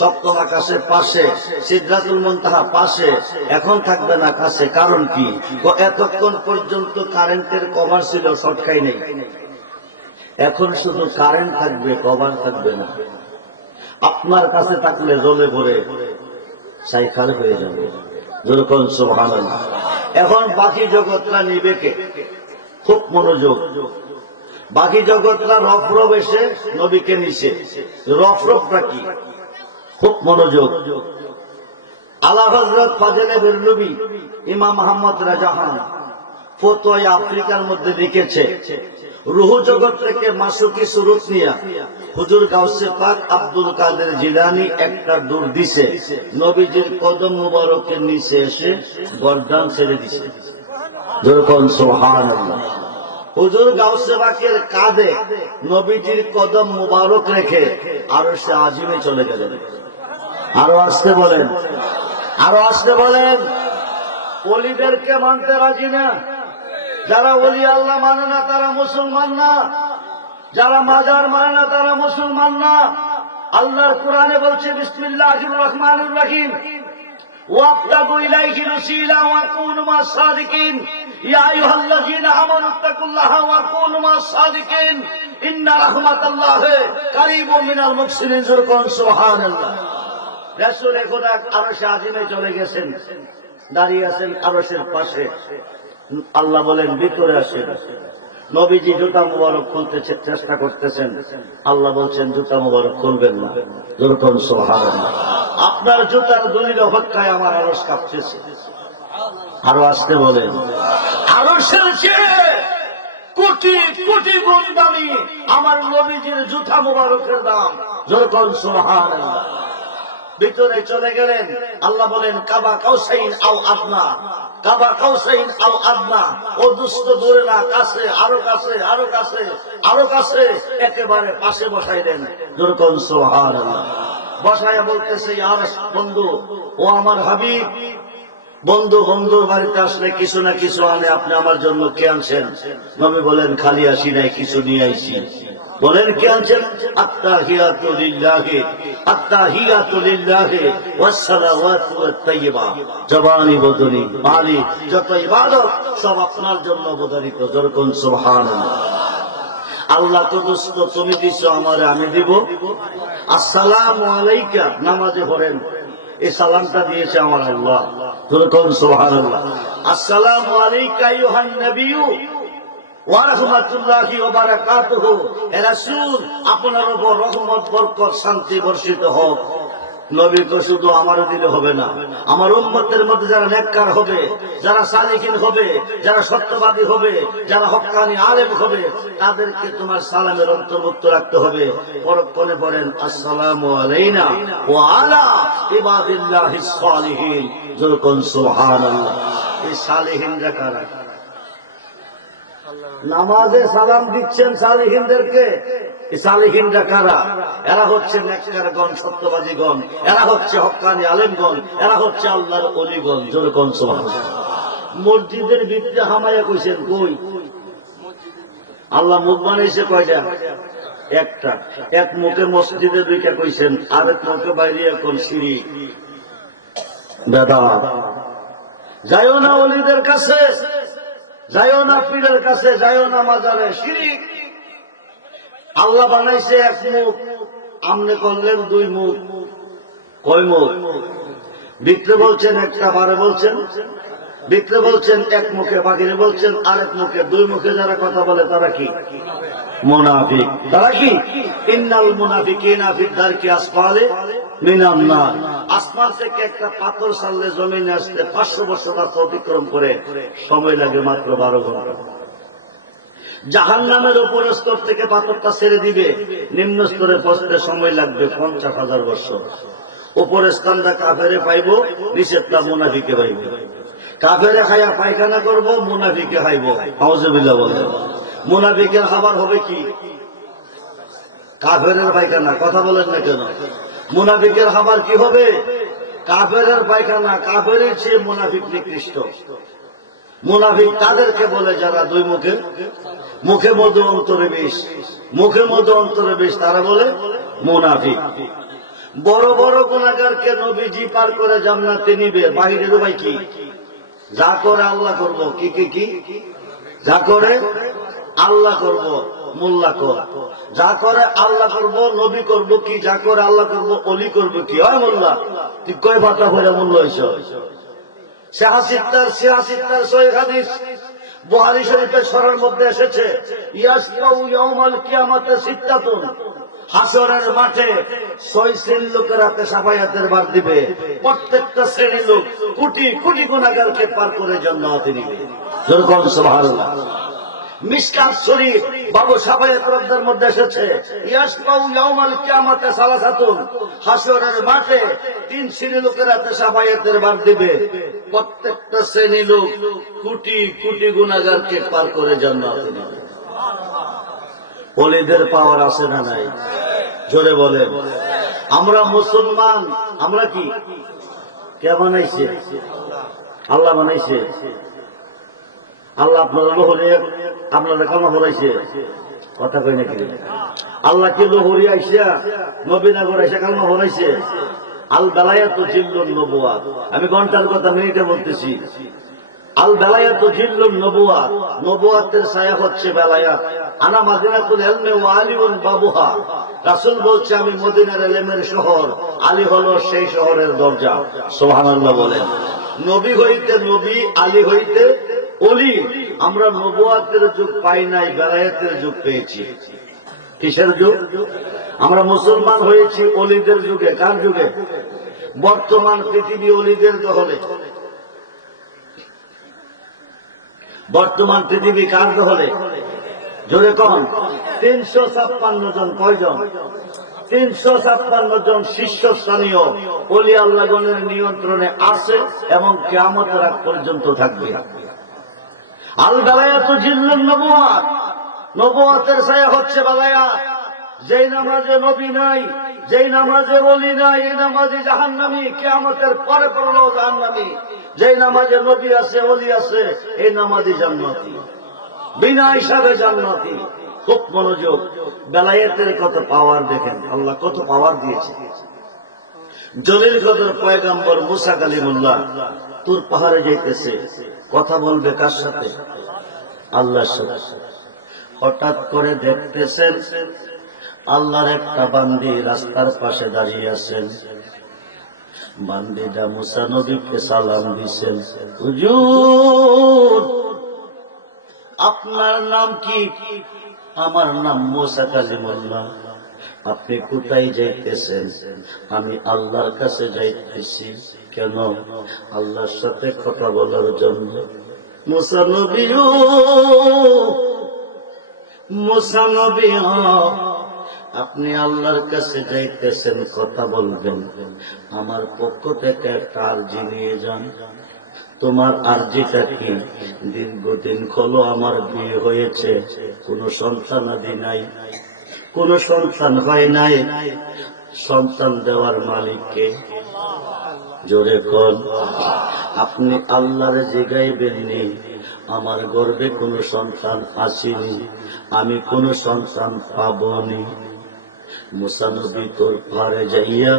সপ্তম আকাশের পাশে, সিদরাতুল মুনতাহা পাশে, এখন থাকবে না কাছে। কারণ কি? এতক্ষণ পর্যন্ত কারেন্টের কভার ছিল, শর্টকাই নেই। এখন শুধু কারেন্ট থাকবে, কভার থাকবে না। আপনার কাছে থাকলে জ্বলে ভরে সাইখাল হয়ে যাবে। যেরকম সুবহানাল্লাহ। এখন বাকি জগৎটা নিবে কে? খুব মনোযোগ। বাকি জগৎটা রফরফ এসে নবীকে নিছে। রফরফটা কি? খুব মনোযোগ। আলা হযরত ফাজিলে বেরলভী ইমাম মুহাম্মদ রাজাহান ফতোয়া আফ্রিকার মধ্যে লিখেছে, রুহু জগৎ থেকে মাসুকি সুরত নিয়া হুজুর গাউসে পাক আব্দুল কাদের জিলানী একটা দূর দিছে, নবীজির কদম মুবারকের নিচে এসে গর্দান ছেড়ে দিছে। যেরকম সুবহানাল্লাহ। হুজুর গাউসে পাকের কাঁধে নবীজির কদম মুবারক রেখে আরশে আজিমে চলে গেলেন। আরো আসতে বলেন, আরো আসতে বলেন। ওলিদেরকে মানতে রাজি না। যারা ওলি আল্লাহ মানে না তারা মুসলমান না। যারা মাজার মানে না তারা মুসলমান না। আল্লাহর কোরআনে বলছে, বিসমিল্লাহির রহমানির রহিম, ওয়াবতাগু ইলাইহি ওয়াসিলা ওয়া কুনু মাস সাদিকিন, ইয়া আইয়ুহাল্লাযীনা আমানু তাকুল্লাহা ওয়া কুনু মাস সাদিকিন, ইন্না রাহমাতাল্লাহি কারীবুম মিনাল মুহসিনিন। সুবহানাল্লাহ। রাসূল এখন আরশে আজিমে চলে গেছেন, দাঁড়িয়ে আছেন আরশের পাশে। আল্লাহ বলেন, ভিতরে আসেন। নবীজি জুতা মুবারক খুলতে চেষ্টা করতেছেন। আল্লাহ বলছেন, জুতা মুবারক খুলবেন না। যেরকম সুবহানাল্লাহ। আপনার জুতার দলিল অপেক্ষায় আমার আরশ কাঁপতেছে। আরো আসতে বলেন। আরশের চেয়ে কোটি কোটি গুণ দামি আমার নবীজির জুতা মুবারকের দাম। যেরকম সুবহানাল্লাহ। ভিতরে চলে গেলেন। আল্লাহ বলেন, কাবা কাউসাইন আও আদনা, কাবা কাউসাইন আও আদনা। ও দুষ্ট দূরে না, কাছে, আরো কাছে, আরো কাছে, আরো কাছে, একেবারে পাশে বসাইলেন। যেরকম সুবহানাল্লাহ। বসায় বলতেছে, ইয়া বন্ধু, ও আমার হাবিব, বন্ধু বন্ধুর বাড়িতে আসলে কিছু না কিছু আনে, আপনি আমার জন্য কে আনছেন? নবী বলেন, খালি আসি নাই, কিছু নিয়ে আইছি। বলেন, কে আনছেন? আত্তাহিয়াতু লিল্লাহি, আত্তাহিয়াতু লিল্লাহি ওয়াস সালাওয়াতু ওয়াত তাইয়্যিবা। জবানি বদনি মালি যত ইবাদত সব আপনার জন্য অবধারিত। যেরকম সুবহানাল্লাহ। আল্লাহ তো দোস্ত, তুমি দিছো আমারে, আমি দিব। আসসালামু আলাইকা নামাজে পড়েন, এই সালামটা দিয়েছে আমার আল্লাহ। যেরকম সুবহানাল্লাহ। আসসালামু আলাইকা আইয়ুহান নবিয়্যু ওয়া রাহমাতুল্লাহি ওয়া বারাকাতুহু। হে রাসূল, আপনার উপর রহমত, বরকত, শান্তি বর্ষিত হোক। নবীকে শুধু আমারও দিলে হবে না, আমার উম্মতের মধ্যে যারা নেককার হবে, যারা সালিহিন হবে, যারা সত্যবাদী হবে, যারা হক্কানি আলেম হবে, তাদেরকে তোমার সালামের অন্তর্ভুক্ত রাখতে হবে। পরক্ষণে পড়েন, আসসালামু আলাইনা ওয়া আলা ইবাদিল্লাহিস সালিহিন। যেরকম সুবহানাল্লাহ। এই সালিহিনরা কারা? নামাজে সালাম দিচ্ছেন সালিহিনদেরকে। সালিহিনরা কারা? এরা হচ্ছে নেককারগণ, সত্যবাদীগণ, এরা হচ্ছে হক্কানি আলেমগণ, এরা হচ্ছে আল্লাহর ওলিগণ। যেরকম সুবহানাল্লাহ। মসজিদের ভিতরে হামায়া কইছেন কই? আল্লাহ মুখ বানাইছে কয়টা? একটা। এক মুখে মসজিদে দুইটা কইছেন, আরেক মুখে বাইরে এখন সিঁড়ি। দাদা যাইও না ওলিদের কাছে, যাইও না পীরের কাছে, যাইও না মাজারে, শিরিক। আল্লাহ বানাইছে এক মুখ, আমনে করলেন দুই মুখ। কয় মুখ? বিক্রে বলছেন একটা, বারে বলছেন বিক্রে বলছেন এক মুখে, বাকিরে বলছেন আরেক মুখে। দুই মুখে যারা কথা বলে তারা কি? মুনাফিক। তারা কি? ইন্নাল মুনাফিকিনা ফি দারকি আসফালি মিনান নার। আসমান থেকে একটা পাথর ছাড়লে জমিনে আসতে 500 বছর রাস্তা অতিক্রম করে সময় লাগে মাত্র 12 ঘন্টা। জাহান্নামের উপরের স্তর থেকে পাথরটা ছেড়ে দিবে, নিম্ন স্তরে পৌঁছতে সময় লাগবে 50,000 বছর। উপরের স্থানটা কাফেরে পাইব, নিচেরটা মুনাফিকে পাইব। কাফেরে খাইয়া পায়খানা করব, মুনাফিকে খাইব। আউযুবিল্লাহ বলেন। মুনাফিকের খাবার হবে কি? কাফেরের পায়খানা। কথা বলেন না কেন? মুনাফিকের খাবার কি হবে? কাফেরের পায়খানা। কাফেরের চেয়ে মুনাফিক নিকৃষ্ট। মুনাফিক তাদেরকে বলে যারা দুই মুখে, মুখে মধু অন্তরে বিষ, মুখে মধু অন্তরে বিষ, তারা বলে মুনাফিক। বড় বড় গুনাহগারকে নবীজি পার করে জান্নাতে নিবে। বাহিরের ভাই কি? যা করে আল্লাহ করব। কি কি কি? যা করে আল্লাহ করব, মোল্লা কর। যা করে আল্লাহ করব, নবী করব কি? যা করে আল্লাহ করব, অলি করব কি? হয় মোল্লা, তুই কয় বাতা করে মূল্য হয়েছ? সিহাসিত্তার সহিহ হাদিস বুখারী শরীফের সরার মধ্যে এসেছে, ইয়াসকাউ ইয়াউমাল কিয়ামাতে সিত্তাতুন, হাসরের মাঠে 6 শ্রেণীর লোকেরা পেশাফায়াতের ভার দিবে। প্রত্যেকটা শ্রেণীর লোক কোটি কোটি গুনাহগারকে পার করে জান্নাতে নিবে। যেরকম সুবহানাল্লাহ। মিশকাত শরীফ বাবু সাফায়াত রব্দের মধ্যে এসেছে, ইয়াসকাউ ইয়াউমাল কিয়ামাতে সালাসাতুন, হাসরের মাঠে 3 শ্রেণীর লোকেরা পেশাফায়াতের ভার দিবে। প্রত্যেকটা শ্রেণীর লোক কোটি কোটি গুনাহগারকে পার করে জান্নাতে নিবে। ওলিদের পাওয়ার আছে না নাই? জোরে বলেন। আমরা মুসলমান, আমরা কি? কে বানাইছে? আল্লাহ বানাইছে। আল্লাহ আপনারা লোহরে আপনারা কালমা পড়াইছে। কথা কই নাকি? আল্লাহ কি লোহরি আইসা নবীনগর আইসা কালমা পড়াইছে? আল বেলায়াতু জিল্লুন নবুয়াত। আমি ঘন্টার কথা মিনিটে বলতেছি। আল বেলায়াতু জিল্লুন নবুয়াত, নবুয়াতের ছায়া হচ্ছে বেলায়াত। আনা মাদিনাতুল ইলমি ওয়া আলিউন বাবুহা। রাসূল বলছে আমি মদিনার ইলমের শহর, আলী হলো সেই শহরের দরজা। সুবহানাল্লাহ বলেন। নবী হইতে নবী, আলী হইতে অলি। আমরা নবুয়াতের যুগ পাই নাই, বেলায়াতের যুগ পেয়েছি। কিসের যুগ? আমরা মুসলমান হয়েছি অলিদের যুগে। কার যুগে? বর্তমান পৃথিবী অলিদের দখলে। বর্তমান পৃথিবী কার দখলে? জোরে কন। 356 জন। কয়জন? 356 জন শীর্ষস্থানীয় ওলি আল্লাহগণের নিয়ন্ত্রণে আছে এবং কিয়ামতের আগ পর্যন্ত থাকবে। আল বেলায়াতু জিল্লুন নবুয়াত, নবুয়াতের ছায়া হচ্ছে বেলায়াত। যেই নামাজে নবী নাই, যেই নামাজে ওলি নাই, এই নামাজে জাহান্নামী। কিয়ামতের পরে পড়লো জাহান্নামী। যেই নামাজে নবী আছে, ওলি আছে, এই নামাজই জান্নাতি, বিনা হিসাবে জান্নাতি। খুব মনোযোগ। বেলায়েতের কত পাওয়ার দেখেন, আল্লাহ কত পাওয়ার দিয়েছে। জলিল কদর পয়গম্বর মুসা কালিমুল্লাহ তুর পাহাড়ে যাইতেছে, কথা বলবে কার সাথে? আল্লাহর সাথে। হঠাৎ করে দেখতেছেন আল্লাহর একটা বান্দি রাস্তার পাশে দাঁড়িয়ে আছেন। বান্দিটা মুসা নবীকে সালাম দিছেন, হুজুর আপনার নাম কি? আমার নাম মুসা কালিমুল্লাহ। আপনি কোথায় যাইতেছেন? আমি আল্লাহর কাছে যাইতেছি। কেন? আল্লাহর সাথে কথা বলার জন্য। মুসা নবী, মুসা নবী, আপনি আল্লাহর কাছে যাইতেছেন, কথা বলবেন। আমার পক্ষ থেকে একটা আরজি নিয়ে যান। তোমার আরজিটা কি? দীর্ঘদিন হলো আমার বিয়ে হয়েছে, কোনো সন্তানাদি নাই, কোনো সন্তান হয় নাই। সন্তান দেওয়ার মালিককে? জোরে কর। আপনি আল্লাহর জিগাইবেননি আমার গর্ভে কোনো সন্তান আসেনি, আমি কোনো সন্তান পাবনি। মুসা নবী তোর পাহাড়ে যাইয়া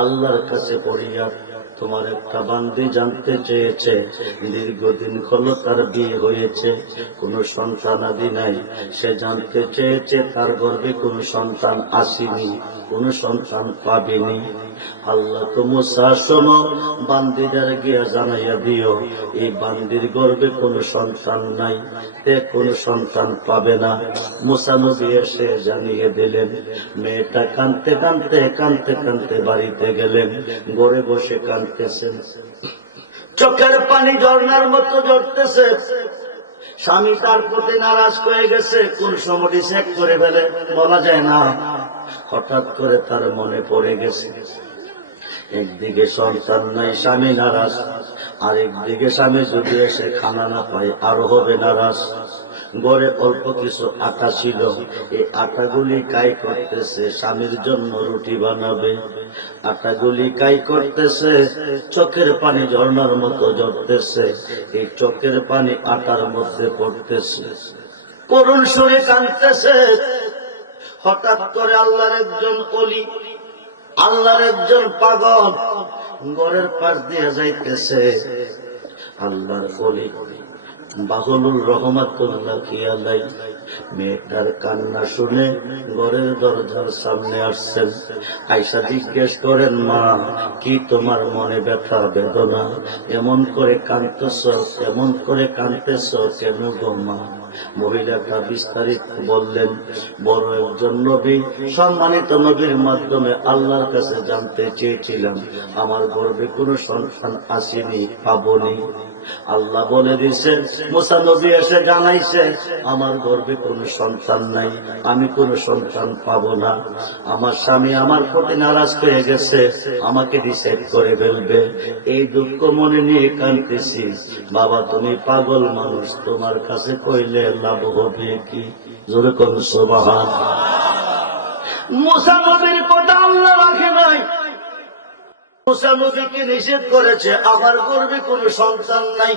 আল্লাহর কাছে পড়িয়া তোমার একটা বান্দি জানতে চেয়েছে, দীর্ঘদিন হলো তার বিয়ে হয়েছে, কোনো সন্তান আদি নাই। সে জানতে চেয়েছে তার গর্ভে কোনো সন্তান আসেনি, কোনো সন্তান পাবেনি। আল্লাহ তো মুসা শোনো, বান্দিটার গিয়া জানাইয়া দিও এই বান্দির গর্ভে কোনো সন্তান নাই, তে কোনো সন্তান পাবে না। মুসা নবী এসে জানিয়ে দিলেন। মেয়েটা কাঁদতে কাঁদতে কাঁদতে কাঁদতে বাড়িতে গেলেন, ঘরে বসে কাঁদতেছেন, চোখের পানি ঝর্ণার মতো ঝরতেছে। স্বামী তার প্রতি নারাজ হয়ে গেছে, কোন সময় ডিসাইড করে ফেলে বলা যায় না। হঠাৎ করে তার মনে পড়ে গেছে একদিকে সন্তান নাই, স্বামী নারাজ, আরেকদিকে স্বামী যদি এসে খানা না পায় আরো হবে নারাজ। ঘরে অল্প কিছু আটা ছিল, এই আটাগুলি কাই করতেছে স্বামীর জন্য রুটি বানাবে। আটাগুলি কাই করতেছে, চোখের পানি ঝর্ণার মতো ঝরতেছে, এই চোখের পানি আটার মধ্যে পড়তেছে, করুণ সুরে কাঁদতেছে। হঠাৎ করে আল্লাহর একজন ওলি, আল্লাহর একজন পাগল ঘরের পাশ দিয়ে যাইতেছে। আল্লাহর ওলি বাহুলুর রহমাতুল্লাহ আলাই মেয়েটার কান্না শুনে ঘরের দরজার সামনে আসছেন। আয়সা জিজ্ঞেস করেন, মা কি তোমার মনে ব্যথা বেদনা? এমন করে কাঁদতেছ, এমন করে কাঁদতেছ কেন গো মা? মহিলাটা বিস্তারিত বললেন, বড় একজন নবী, সম্মানিত নবীর মাধ্যমে আল্লাহর কাছে জানতে চেয়েছিলাম, আমার গর্ভে কোনো সন্তান আসেনি, পাবনি। আল্লাহ বলে দিয়েছেন, মুসা নবী এসে জানাইছে আমার গর্ভে কোনো সন্তান নাই, আমি কোনো সন্তান পাবো না। আমার স্বামী আমার প্রতি নারাজ হয়ে গেছে, আমাকে ডিসাইড করে ফেলবে। এই দুঃখ মনে নিয়ে কাঁদতেছি। বাবা তুমি পাগল মানুষ, তোমার কাছে কইলে লাভ হবে কি? জোরে করুন সুবহান। মুসা নবীর কথা আল্লাহ রাখে নাই। মুসা নবীকে নিষেধ করেছে, আমার গর্ভে কোনো সন্তান নাই,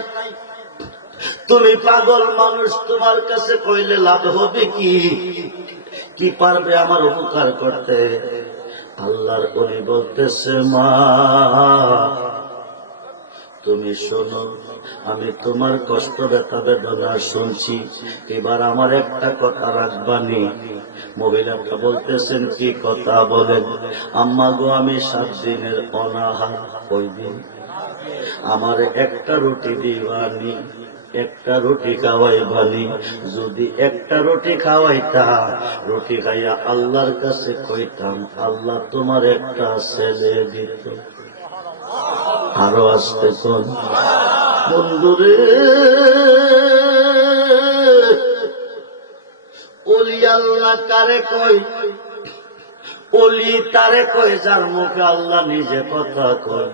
তুমি পাগল মানুষ, তোমার কাছে কইলে লাভ হবে কি? কি পারবে আমার উপকার করতে? আল্লাহর ওলি বলতেছে, মা তুমি শোনো, আমি তোমার কষ্ট ব্যথা বেদনা শুনছি, এবার আমার একটা কথা রাখবানি। মহিলাটা বলতেছেন, কি কথা বলেন? আম্মা গো, আমি 7 দিনের অনাহার, ওই দিন আমার একটা রুটি দিবানি, একটা রুটি খাওয়াইবানি। যদি একটা রুটি খাওয়াইতা, রুটি খাইয়া আল্লাহর কাছে কইতাম, আল্লাহ তোমার একটা ছেলে দিত। আরো আসতে কোন বন্ধুরে, ওলি আল্লাহ কারে কই? ওলি তারে কই যার মুখে আল্লাহ নিজে কথা কয়।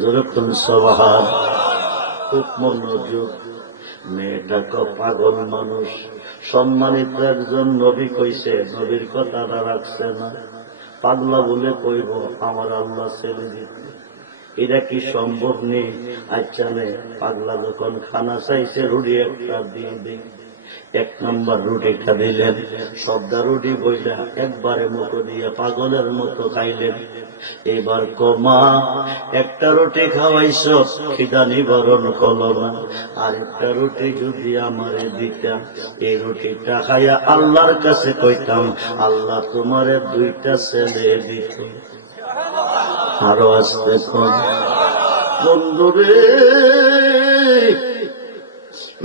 যেরকম সুবহান। খুব মনোযোগ। মেয়েটা পাগল মানুষ, সম্মানিত একজন নবী কইছে, নবীর কথাটা রাখছে না। পাগলা বলে কইব আমার আল্লাহ ছেলে দিতে, এটা কি সম্ভব নেই? আচ্ছা নে, পাগলা যখন খানা চাইছে, রুটি একটা দিয়ে দিই। 1 নম্বর রুটিটা দিলেন, সবদা রুটি বইলা একবারে মুখো দিয়ে পাগলের মতো খাইলেন। এবার কমা, একটা রুটি খাওয়াইছ, খিদা নিবারণ করল না, আর একটা রুটি যদি আমারে দিতাম, এই রুটিটা খাইয়া আল্লাহর কাছে কইতাম, আল্লাহ তোমারে 2টা ছেলে দিত। আরো আসতে কোন বন্ধুরে,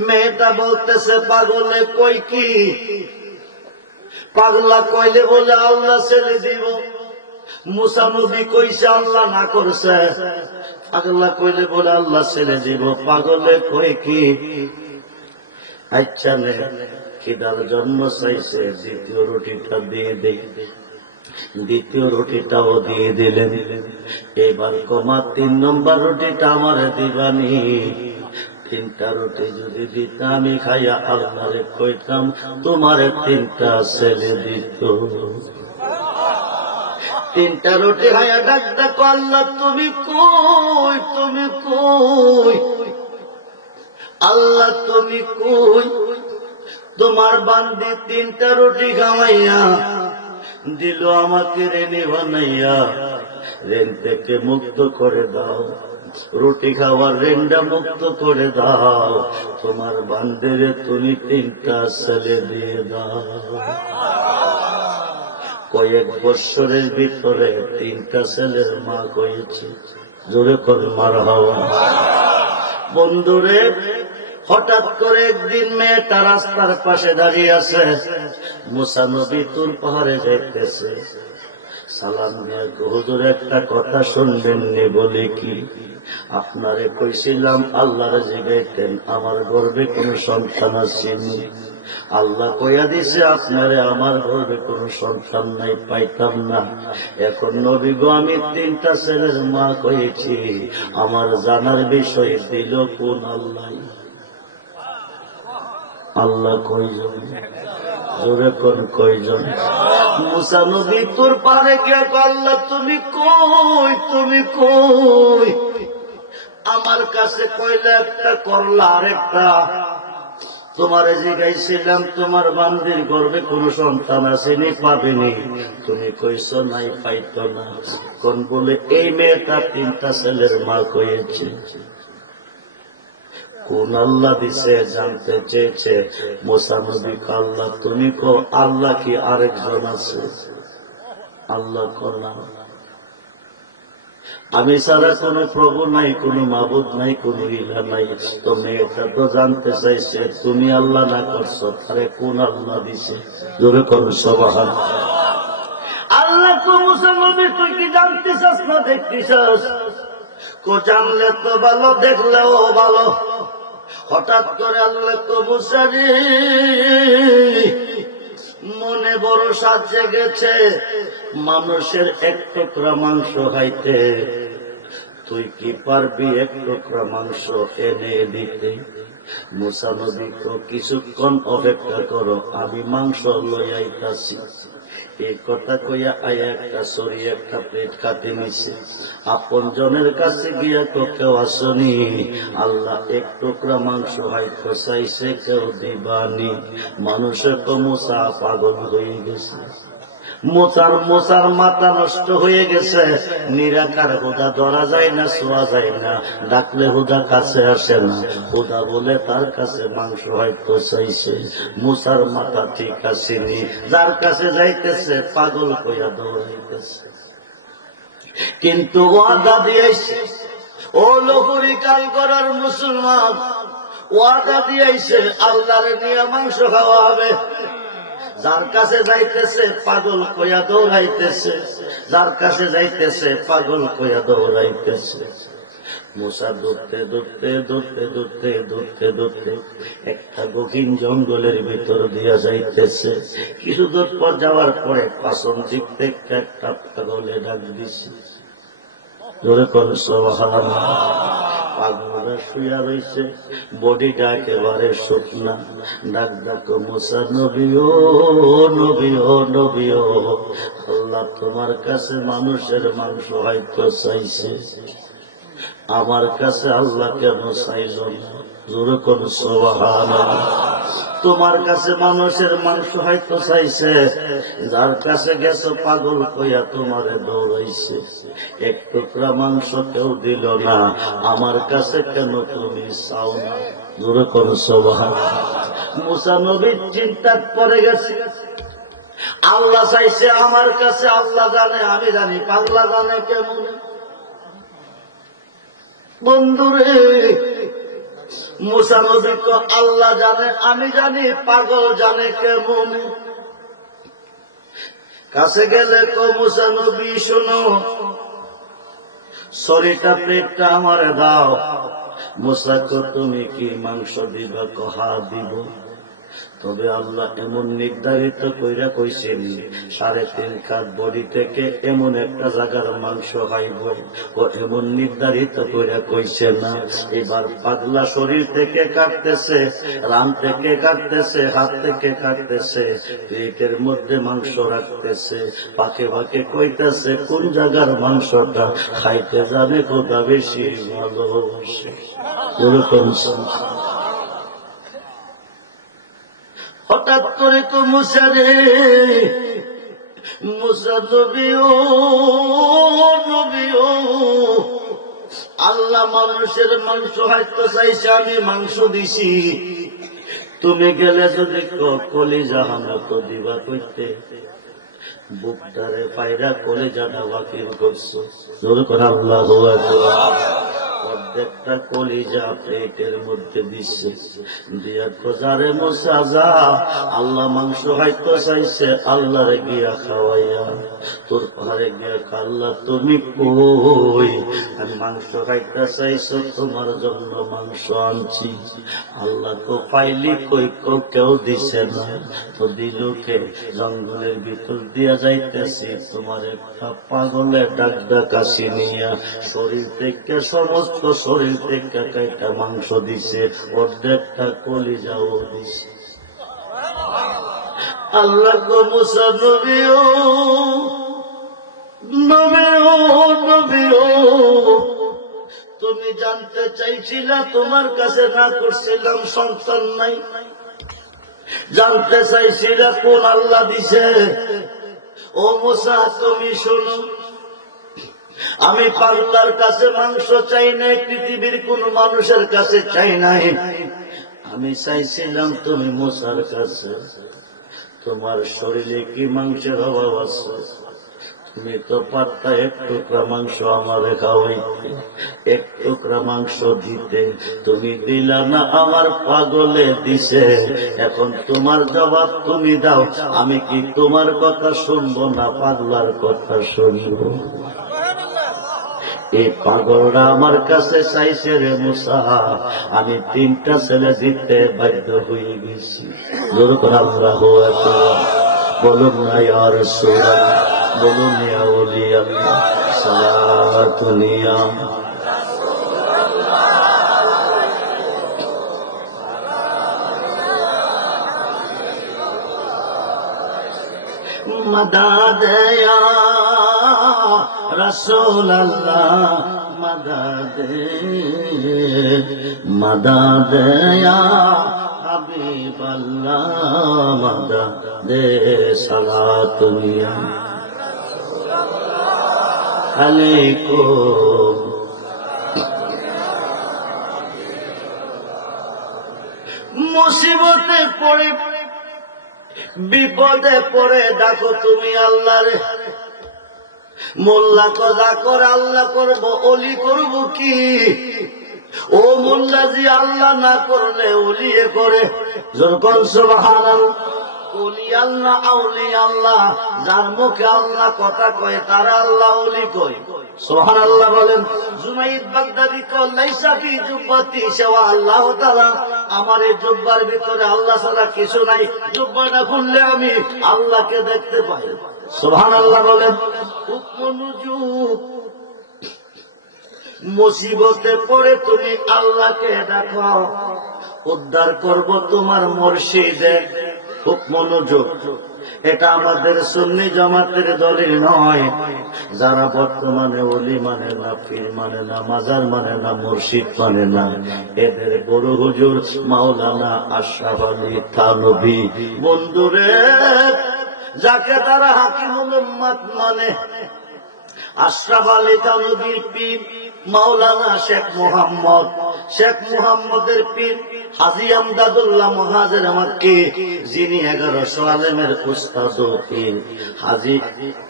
মেয়েটা বলতেছে, পাগলে কই কি? পাগলা কইলে বলে আল্লাহ ছেড়ে দিব। মুসা নবী কইছে, আল্লাহ না করছে। পাগলা কইলে বলে আল্লাহ ছেড়ে দিব। পাগলে কই কি? আচ্ছা নে, খিদার জন্ম চাইছে, দ্বিতীয় রুটিটা দিয়ে দেই। দ্বিতীয় রুটিটাও দিয়ে দিলেন। এবার কমা 3 নম্বর রুটিটা আমার দিবানি। 3টা রুটি যদি দিতা, আমি খাইয়া আল্লাহরে কইতাম তোমার 3টা ছেলে দিত। 3টা রুটি খাইয়া ডাক ডাকো, আল্লাহ তুমি কই? তুমি কই? আল্লাহ তুমি কই? তোমার বান্দি 3টা রুটি খাওয়াইয়া দিল, আমাকে রেনে বানাইয়া রেন থেকে মুক্ত করে দাও, রুটি খাওয়ার রেন্ডা মুক্ত করে দাও, তোমার বান্দিরে তুমি 3টা ছেলে দিয়ে দাও। কয়েক বছরের ভিতরে 3টা ছেলের মা হয়েছে। জোরে করে মারহাবা। বন্ধুরে, হঠাৎ করে একদিন মেয়েটা রাস্তার পাশে দাঁড়িয়ে আছে। মুসা নবী তুর পাহাড়ে যাইতেছে, সালাম দিয়ে হুজুর একটা কথা শুনবেন নি? বলে কি? আপনারে কইছিলাম আল্লাহর জিগাইতেন আমার গর্বে কোন সন্তান আসেনি, আল্লাহ কইয়া দিছে আপনারে আমার গর্বে কোন সন্তান নাই, পাইতাম না। এখন নবী গো আমি 3টা ছেলের মা কয়েছি, আমার জানার বিষয় দিল কোন আল্লাহ? আল্লাহ কয়জন? জোরে কোন কয়জন? মুসা নবী তোর পারে গিয়া আল্লাহ তুমি কই, তুমি কই? আমার কাছে কইলে একটা করলা আরেকটা। তোমারে জিগাইছিলাম তোমার বান্দির গর্ভে কোন সন্তান আসেনি, পাবেনি, তুমি কইছো নাই, পাইতো না। কোন বলে এই মেয়েটা 3টা ছেলের মা কয়েছে। কোন আল্লাহ দিছে জানতে চেয়েছে মুসা নবী। আল্লাহ তুমি কো, আল্লাহ কি আরেকজন আছে? আল্লাহ কলা আমি ছাড়া কোন প্রভু নাই, কোন মাবুদ নাই, কোন ইলা নাই। তো মেয়েটা তো জানতে চাইছে তুমি আল্লাহ না করছো, তারে কোন আল্লাহ দিছে? জোরে করো সুবহানাল্লাহ। আল্লাহ তো মুসা নবী তুই কি জানতে চাস না দেখতে চাস? কো জানলে তো ভালো, দেখলেও ভালো। হঠাৎ করে আল্লাহ তো মুসা রে মনে বড় সাজ জেগেছে মানুষের 1 টুকরা মাংস খাইতে, তুই কি পারবি 1 টুকরা মাংস এনে দিতে? মুসা নবী তো কিছুক্ষণ অপেক্ষা করো, আমি মাংস লইয়াইতাছি। এই কথা কইয়া আয়া একটা সরি একটা প্লেট কাটে নিছে। আপন জনের কাছে গিয়া তো কেউ আসনি, আল্লাহ 1 টুকরা মাংস হাইতে চাইছে, কেউ দিবানি। মানুষের তো মুসা পাগল হয়ে গেছে, মোচার মাথা নষ্ট হয়ে গেছে। নিরাকার হুদা ধরা যায় না, ছোঁয়া যায় না, ডাকলে হুদা কাছে আসে না। হুদা বলে তার কাছে মাংস হয়তো চাইছে, মোচার মাথা ঠিক আসেনি। যার কাছে যাইতেছে পাগল কইয়া দৌড়াইতেছে। কিন্তু ওয়াদা দিয়েছে, ও লোহরি কাল করার মুসলমান, ওয়াদা দিয়েছে আল্লাহর নিয়ে মাংস খাওয়া হবে। যার কাছে যাইতেছে পাগল কইয়া দৌড়াইতেছে, যার কাছে যাইতেছে পাগল কইয়া দৌড়াইতেছে। মুসা দৌড়তে দৌড়তে দৌড়তে দৌড়তে দৌড়তে দৌড়তে একটা গভীর জঙ্গলের ভিতর দিয়া যাইতেছে। কিছু দূর পর যাওয়ার পরে পাশন দিক থেকে একটা পাগলে ডাক দিছে। জোরে করে সুবহানাল্লাহ। পাগলরা শুয়া রয়েছে, বডিটা একেবারে শুকনা। ডাক ডাকো মুসা নবী, ও নবী, ও নবী, ও আল্লাহ তোমার কাছে মানুষের মাংস হয়তো চাইছে, আমার কাছে আল্লাহ কেন চাইল না? জোরে করে সুবহানাল্লাহ। তোমার কাছে মানুষের মাংস হয়তো চাইছে, যার কাছে গেছো পাগল কইয়া তোমারে দৌড়াইছে। 1 টুকরা মাংস কেউ দিল না, আমার কাছে কেন তুমি চাও না? জোরে করে সুবহানাল্লাহ। মুসা নবী চিন্তা পড়ে গেছে, আল্লাহ চাইছে আমার কাছে, আল্লাহ জানে, আমি জানি, পাগলা জানে কেমন? বন্ধুরে মুসা নবী তো আল্লাহ জানে, আমি জানি, পাগল জানে কেমন? কাছে গেলে তো মুসা নবী শোনো, শরীরটা পেটটা আমার দাও। মুসা তো তুমি কি মাংস দিবা? কহা দিব। তবে আল্লাহ এমন নির্ধারিত কইরা কইছেন 3.5 কাঠ বডি থেকে এমন একটা জায়গার মাংস খাইব, ও এমন নির্ধারিত কইরা কইছে না। এবার পাগলা শরীর থেকে কাটতেছে, রান থেকে কাটতেছে, হাত থেকে কাটতেছে, পেটের মধ্যে মাংস রাখতেছে, পাকে পাকে কইতেছে কোন জায়গার মাংসটা খাইতে জানে খোদা বেশি ভালোবাসে। এরকম হঠাৎ করে তো মুসা রে, মুসা নবী, ও নবী, ও আল্লাহ মানুষের মাংস হয়তো চাইছে, আমি মাংস দিছি, তুমি গেলে যদি কলিজা হামলা দিবা কইতে, বুকটারে পায়রা কলিজা না বাকির করছো। জোর করে আল্লাহু আকবার। অর্ধেকটা কলিজা পেটের মধ্যে দিচ্ছে, দিয়া খোঁজারে মোসাজা আল্লাহ মাংস হয়তো চাইছে, আল্লাহরে গিয়া খাওয়াইয়া তোর পাহাড়ে গিয়া আল্লাহ তুমি কই, আমি মাংস খাইতে চাইছো তোমার জন্য মাংস আনছি। আল্লাহ তো পাইলি কই, কেউ দিছে না তো দিলকে জঙ্গলের ভিতর দিয়া যাইতেছি, তোমার একটা পাগলে ডাক ডাকাশি নিয়া শরীর থেকে সমস্ত শরীর থেকে কয়েকটা মাংস দিছে, অর্ধেকটা কলিজাও দিছে। আল্লাহ গো মুসা নবীও নবীও নবীও, তুমি জানতে চাইছিলা তোমার কাছে না করছিলাম সন্তান নাই, জানতে চাইছিলা কোন আল্লাহ দিছে। ও মুসা তুমি শোনো, আমি পাগলার কাছে মাংস চাই নাই, পৃথিবীর কোন মানুষের কাছে চাই নাই, আমি চাইছিলাম তুমি মুসার কাছে। তোমার শরীরে কি মাংসের অভাব আছে? তুমি তো পারতা এক টুকরা মাংস আমারে খাওয়াইতে, এক টুকরা মাংস দিতে, তুমি দিলা না, আমার পাগলে দিছে। এখন তোমার জবাব তুমি দাও, আমি কি তোমার কথা শুনবো না পাগলার কথা শুনবো? এই পাগলরা আমার কাছে চাইছে রে মুসা, আমি 3টা ছেলে দিতে বাধ্য হয়ে গেছি। আল্লাহু আকবার বলুন না ইয়া রাসূলুল্লাহ, বলুন ইয়া ওলি আল্লাহ, সালাতুন ইয়া मदद या रसूल अल्लाह, मदद मदद या हबीब अल्लाह, मदद सलातुनिया अलैकुम। मुसीबते पड़े বিপদে পড়ে ডাকো তুমি আল্লাহরে, মোল্লা কদা করে আল্লাহ করবো, অলি করবো কি? ও মোল্লাজি আল্লাহ না করলে অলিয়ে করে, যখন সুবহানাল্লাহ। অলি আল্লাহ আউলি আল্লাহ, যার মুখে আল্লাহ কথা কয় তারা আল্লাহ অলি কয়। সুবহানাল্লাহ বলেন। জুনাইদ বাগদাদি কয় লাইসা ফি জুব্বাতি সিওয়া আল্লাহ তাআলা, আমার এই জুব্বার ভিতরে আল্লাহ ছাড়া কিছু নাই, জুব্বাটা খুললে আমি আল্লাহকে দেখতে পাই। সুবহানাল্লাহ বলেন। মুসিবতে পড়ে তুমি আল্লাহকে দেখো, উদ্ধার করব তোমার মুর্শিদে। খুব মনোযোগ, এটা আমাদের সুন্নি জামাতের দলিল নয়। যারা বর্তমানে ওলি মানে না, পীর মানে না, মাজার মানে না, মুর্শিদ মানে না, এদের বড় হুজুর মাওলানা আশরাফ আলী থানভী বন্ধুরে, যাকে তারা হাকিমুল উম্মাত মানে, আশরাফ আলী থানভীর পীর মাওলানা শেখ মুহাম্মদের পীর হাজী আমদাদুল্লাহ মুহাজির মক্কি, যিনি 1100 আলেমের উস্তাদ ও পীর। হাজী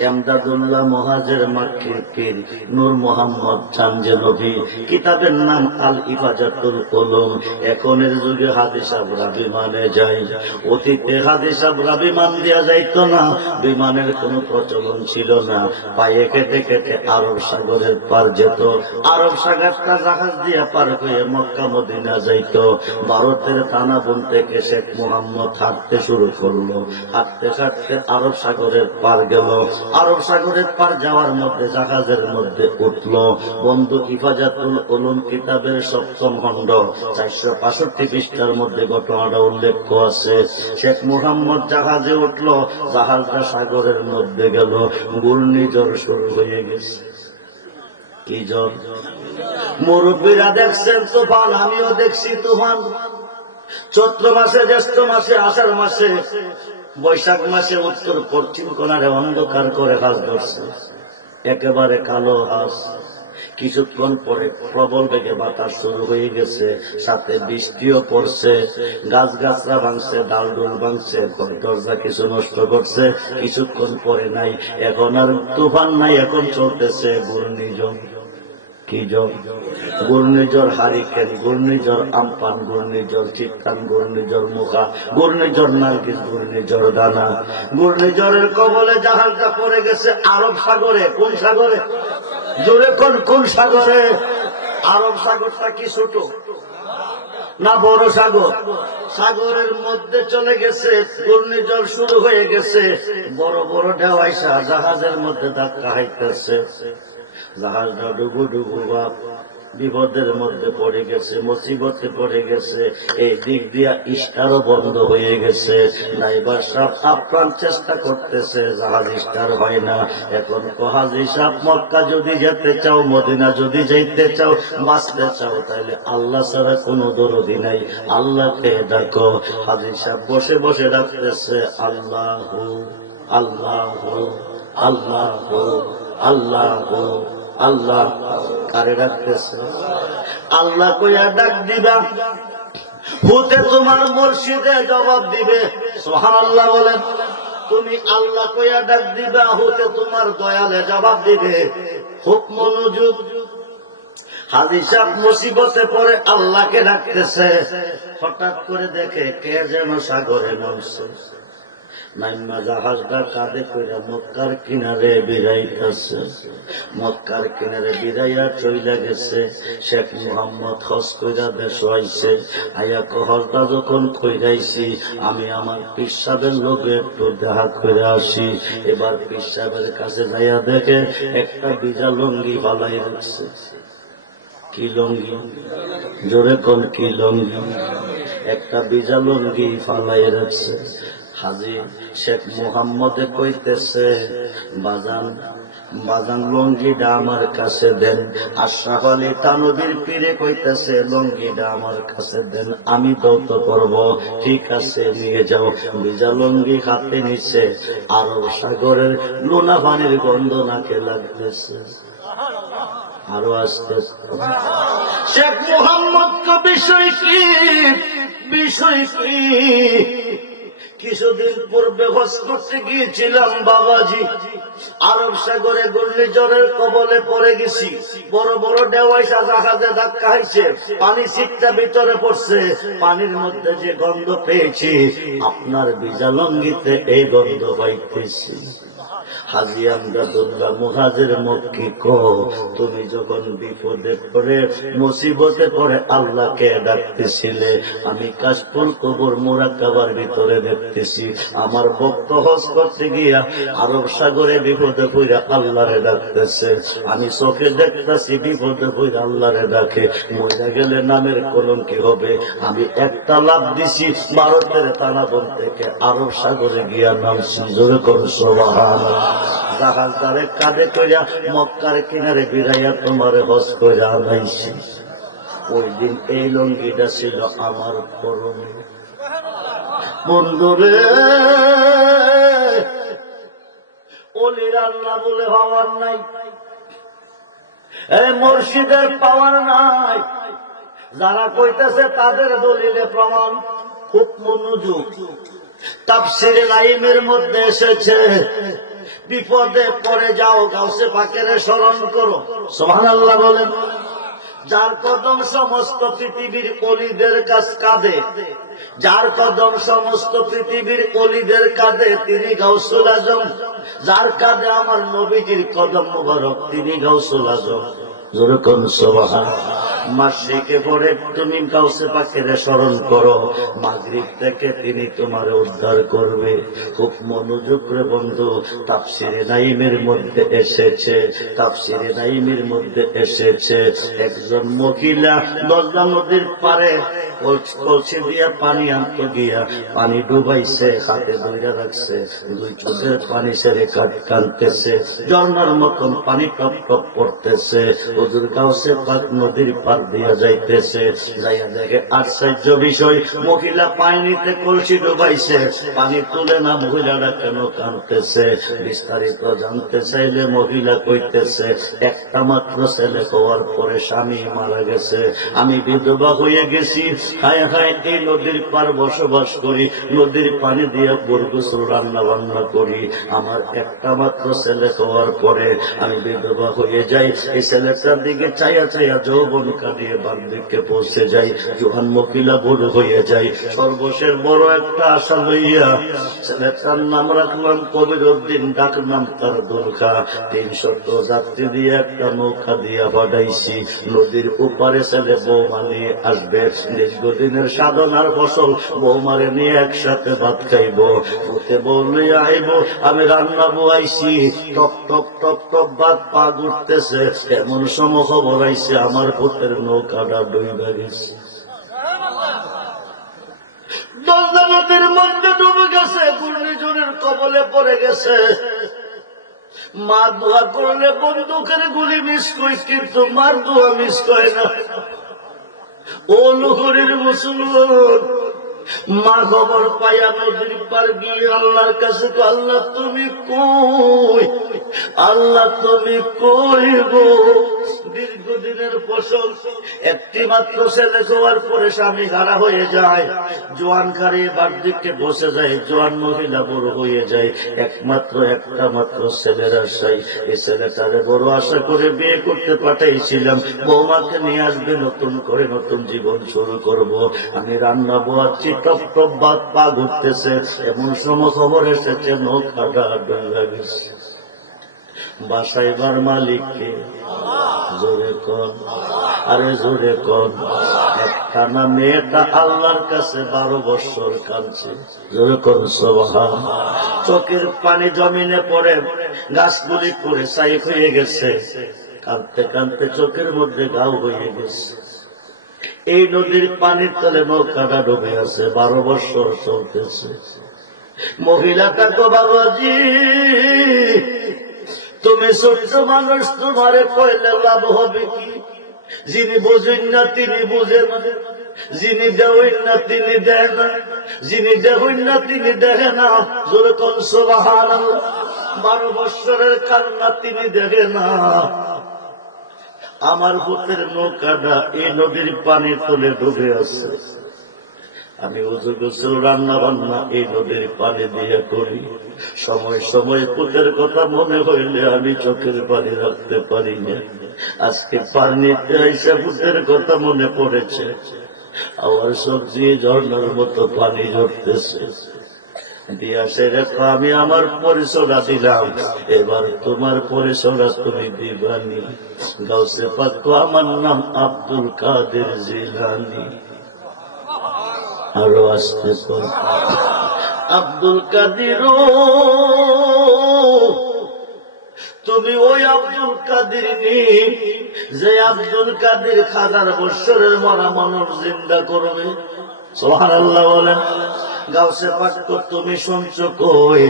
আমদাদুল্লাহ মুহাজির মক্কির পীর নূর মোহাম্মদ চাঞ্জেলভী, কিতাবের নাম আল ইফাজাতুল উলুম। এখনের যুগে হাদিস সাহেব বিমানে যায়, অতীতে হাদিস সাহেব বিমান দেওয়া যাইত না, বিমানের কোন প্রচলন ছিল না, পায়ে কেটে কেটে আরব সাগরের পার যেত, আরব সাগরটা জাহাজ দিয়ে পার হয়ে মক্কা মদিনা যাইত। ভারতের তানাবুন থেকে শেখ মুহাম্মদ হাঁটতে শুরু করলো, হাঁটতে হাঁটতে আরব সাগরের পার গেল, আরব সাগরের পার যাওয়ার মধ্যে জাহাজের মধ্যে উঠল। বন্ধু ইফাজাতুল উলুম কিতাবের 7ম খণ্ড 465 পৃষ্ঠার মধ্যে ঘটনাটা উল্লেখ আছে। শেখ মুহাম্মদ জাহাজে উঠল, জাহাজটা সাগরের মধ্যে গেল, ঘূর্ণিঝড় শুরু হয়ে গেছে। কি ঝড়? মুরব্বীরা দেখছেন তুফান, আমিও দেখছি তুফান। চৈত্র মাসে, জ্যৈষ্ঠ মাসে, আষাঢ় মাসে, বৈশাখ মাসে উত্তর পশ্চিম কোণারে অন্ধকার করে হাঁস ধরছে, একেবারে কালো হাঁস। কিছুক্ষণ পরে প্রবল বেগে বাতাস শুরু হয়ে গেছে, সাথে বৃষ্টিও পড়ছে, গাছ গাছরা ভাঙছে, ডাল ডুল ভাঙছে, দরজা কিছু নষ্ট করছে। কিছুক্ষণ পরে নাই, এখন আর তুফান নাই, এখন চলতেছে ঘূর্ণিঝড়। কি জ্বর? ঘূর্ণিঝড় হারিকেন, ঘূর্ণিঝড় আমপান, ঘূর্ণিঝড় চিত্তান, ঘূর্ণিঝড় মুখা, ঘূর্ণিঝড় নার্গিস, ঘূর্ণিঝড় দানা। ঘূর্ণিঝড়ের কবলে জাহাজটা পড়ে গেছে আরব সাগরে। কোন সাগরে? জোরে কোন সাগরে? আরব সাগরটা কি ছোট না বড় সাগর? সাগরের মধ্যে চলে গেছে, ঘূর্ণিঝড় শুরু হয়ে গেছে, বড় বড় ঢেউ আইসা জাহাজের মধ্যে ধাক্কা খাইতেছে। জাহাজটা ডুবু ডুবু ভাব, বিপদের মধ্যে পড়ে গেছে, মুসিবতে পড়ে গেছে। এই দিক দিয়া স্টারও বন্ধ হয়ে গেছে। ড্রাইভার সাহেব আপ্রাণ চেষ্টা করতেছে, জাহাজ স্টার হয় না। এখন হাজী সাহেব, মক্কা যদি যেতে চাও, মদিনা যদি যেতে চাও, বাঁচতে চাও, তাহলে আল্লাহ ছাড়া কোনো দরদি নাই, আল্লাহকে ডাকো। হাজী সাহেব বসে বসে ডাকতেছে আল্লাহ আল্লাহ আল্লাহ আল্লাহ আল্লাহ। কারে ডাকতেছে? আল্লাহ কইয়া ডাক দিবা, হুতে তোমার মুর্শিদে জবাব দিবে। সুবহানাল্লাহ বলেন। তুমি আল্লাহ কইয়া ডাক দিবা, হুতে তোমার দয়ালে জবাব দিবে। খুব মনোযোগ। হাজী সাহেব মুসিবতে পড়ে আল্লাহকে ডাকতেছে। হঠাৎ করে দেখে কে যেন সাগরে নামছে। নাইমা জাহাজটা কাঁধে করে মক্কার কিনারে বিরাইতেছে। মক্কার কিনারে বিরাইয়া চইলা গেছে। শেখ মুহাম্মদ হজ কইরা দেশ হইছে। আয়া হজটা যখন কইরাইছি, আমি আমার পীর সাহেবের লোকে একটু দেখা করে আসি। এবার পীর সাহেবের কাছে যাইয়া দেখে একটা বিজা লঙ্গি বালাই রাখছে। কি লঙ্গি? জোরে কোন কি লঙ্গি? একটা বিজা লঙ্গি ফালাই রাখছে। হাজী শেখ মুহাম্মদে কইতেছে, বাজান বাজান লঙ্গিটা আমার কাছে দেন। আশরাফ আলী তানবীর পীরে কইতেছে, লঙ্গিটা আমার কাছে দেন, আমি দৌত করব। ঠিক আছে, নিয়ে যাও। বিজা লঙ্গি হাতে নিচ্ছে। আরব সাগরের লোনা পানির গন্ধ নাকে লাগতেছে। আরো আসতে শেখ মুহাম্মদ কে বিষয় কি? বিষয় কি? কিছুদিন পূর্বে হজ করতে গিয়েছিলাম বাবাজি, আরব সাগরে ঘূর্ণিঝড়ের কবলে পড়ে গেছি। বড় বড় ঢেউ আইসা জাহাজে ধাক্কা খাইছে, পানি ছিটটা ভিতরে পড়ছে। পানির মধ্যে যে গন্ধ পেয়েছি, আপনার বিজা লঙ্গিতে এই গন্ধ পাইতেছি। হাজী আমদাদুল্লাহ মুহাজির মক্কি কো, তুমি যখন বিপদে পড়ে মুসিবতে পড়ে আল্লাহকে ডাকতেছিলে, আমি কাশফুল কবর মুরাক্কাবার ভিতরে দেখতেছি আমার ভক্ত হজ করতে গিয়া আরব সাগরে বিপদে পড়ে আল্লাহরে ডাকতেছে। আমি চোখে দেখতেছি বিপদে পড়ে আল্লাহরে ডাকে। মরে গেলে নামের কলঙ্কি হবে। আমি একটা লাভ দিছি ভারতের তারাবন থেকে আরব সাগরে গিয়া নামছি। জোরে করে সুবহানাল্লাহ। জাহাজদারে কাঁধে কইরা মক্কার কিনারে বিরাইয়া তোমার হজ কইরা আনাইছি। ওই দিন এই লঙ্গিটা ছিল আমার পরনে। বন্ধুরে, ওলির আল্লাহ বলে হওয়ার নাই, এই মুর্শিদের পাওয়ার নাই। যারা কইতেছে তাদের দলিলে প্রমাণ। খুব মনোযোগ। তাফসীরে নাঈমের মধ্যে এসেছে, বিপদে পড়ে যাও গাউসে পাকের স্মরণ করো। সুবহানাল্লাহ বলেন। যার কদম সমস্ত পৃথিবীর অলিদের কাঁধে, যার কদম সমস্ত পৃথিবীর অলিদের কাঁধে, তিনি গাউসুল আজম। যার কাঁধে আমার নবীজির কদম মুবারক, তিনি গাউসুল আজম। যেরকম সুবহানাল্লাহ। মাসিকে পরে তুমি গাউসে পাকের স্মরণ করো, মাগরিব থেকে তিনি তোমার উদ্ধার করবে। খুব মনোযোগ করে বন্ধু। তাফসীরে নাঈমের মধ্যে এসেছে, তাফসীরে নাঈমের মধ্যে এসেছে, একজন মহিলা দজলা নদীর পারে কলসি দিয়া পানি আনতে গিয়া পানি ডুবাইছে, হাতে ধরে রাখছে, দুই চোখের পানি ছেড়ে কাঁদতেছে, ঝর্ণার মতন পানি টপ টপ পড়তেছে। হুজুর গাউসে পাক নদীর পার পার দিয়া যাইতেছে, যাইয়া দেখে আশ্চর্য বিষয়, মহিলা পানিতে কলসি ডুবাইছে, পানি তুলে না, মহিলারা কেন কাঁদতেছে? বিস্তারিত জানতে চাইলে মহিলা কইতেছে, একটা মাত্র ছেলে হওয়ার পরে স্বামী মারা গেছে, আমি বিধবা হয়ে গেছি, হায় হায় এই নদীর পার বসবাস করি, নদীর পানি দিয়ে গোসল রান্না বান্না করি, আমার একটা মাত্র ছেলে হওয়ার পরে আমি বিধবা হয়ে যাই। এই ছেলেটার দিকে চাইয়া চাইয়া যৌবন কাঁদিয়ে বার্ধক্যে পৌঁছে যাই, জোয়ান মহিলা বড় হয়ে যায়। সর্বশেষ বড় একটা আশা লইয়া ছেলেটার নাম রাখলাম কবির উদ্দিন, ডাক নাম তার দুর্গা। 300 যাত্রী দিয়ে একটা নৌকা দিয়া বাড়াইছি, নদীর উপারে ছেলে বৌমা নিয়ে আসবে, দীর্ঘদিনের সাধনার ফসল বৌমারে নিয়ে একসাথে ভাত খাইব, ওতে বললে আইব, আমি রান্না বইছি, টপ টপ টপ টপ ভাত পা ঘুরতেছে, এমন সময় খবর আইছে আমার পুতের নৌকাটা ডুবে গেছে, দলদা নদীর মধ্যে ডুবে গেছে, ঘূর্ণিঝড়ের কবলে পড়ে গেছে। মা দোয়া করলে বন্দুকের গুলি মিস করি, কিন্তু মার দোয়া মিস করে না। ও লোহরের মুসলমান, মা খবর পাইয়া নদীর পার গিয়ে আল্লাহর কাছে, আল্লাহ তুমি কই, আল্লাহ তুমি কই গো? দীর্ঘদিনের ফসল, একটি মাত্র ছেলে হওয়ার পরে স্বামী হারা হয়ে যায়, জোয়ান খারিয়ে বার্ধক্যে বসে যায়, জোয়ান মহিলা বড় হয়ে যায়, একমাত্র একটা মাত্র ছেলের আশায়। এই ছেলেটারে বড় আশা করে বিয়ে করতে পাঠাইছিলাম, বৌমাকে নিয়ে আসবে, নতুন করে নতুন জীবন শুরু করব, আমি রান্না বোয়াচ্ছি, টপ টপ ভাত পা ঘুরতেছে, এমন সময় খবর এসেছে নৌকাটা ডুবে গেছে। বাসাইবার মালিককে জোরে কন, আরে জোরে কন। একটা না মেয়েটা আল্লাহর কাছে 12 বছর কাঁদছে, জোরে কন সুবহানাল্লাহ। চোখের পানি জমিনে পড়ে, গাছগুলি পড়ে ছাই হয়ে গেছে, কাঁদতে কাঁদতে চোখের মধ্যে ঘাও হয়ে গেছে। এই নদীর পানির তলে নৌকাটা ডুবে আছে, 12 বছর চলতেছে। মহিলাটা তো বাবাজি, তুমি ছোট্ট মানুষ, তোমারে কইলে লাভ হবে কি? যিনি বোঝেন না তিনি বুঝেন না, যিনি দেবেন না তিনি দেন না, যিনি দেবেন না তিনি দেখে না, জোরে কোন সুবহানাল্লাহ। 12 বছরের কান্না তিনি দেখে না। আমার পুতের নৌকাটা এই নদীর পানির তলে ডুবে আছে, আমি ওযু গোসল রান্না বান্না এই নদীর পানি দিয়ে করি, সময় সময় পুতের কথা মনে হইলে আমি চোখের পানি রাখতে পারি না। আজকে পানিতে এসে পুতের কথা মনে পড়েছে, আমার সবজি ঝর্ণার মতো পানি ঝরতেছে। দিয়া সে রেখো, আমি আমার পরিচয় দিলাম, এবার তোমার পরিচয় তুমি দিবানি। গাউসে পাক, আমার নাম আব্দুল কাদের জিলানী। আরো আসতে তো আব্দুল কাদির, তুমি ওই আব্দুল কাদির নি যে আব্দুল কাদির 1000 বছরের মরা মানুষ জিন্দা করবে। সুবহানাল্লাহ বলেন। গাউসে পাক, তুমি শুনছো কই?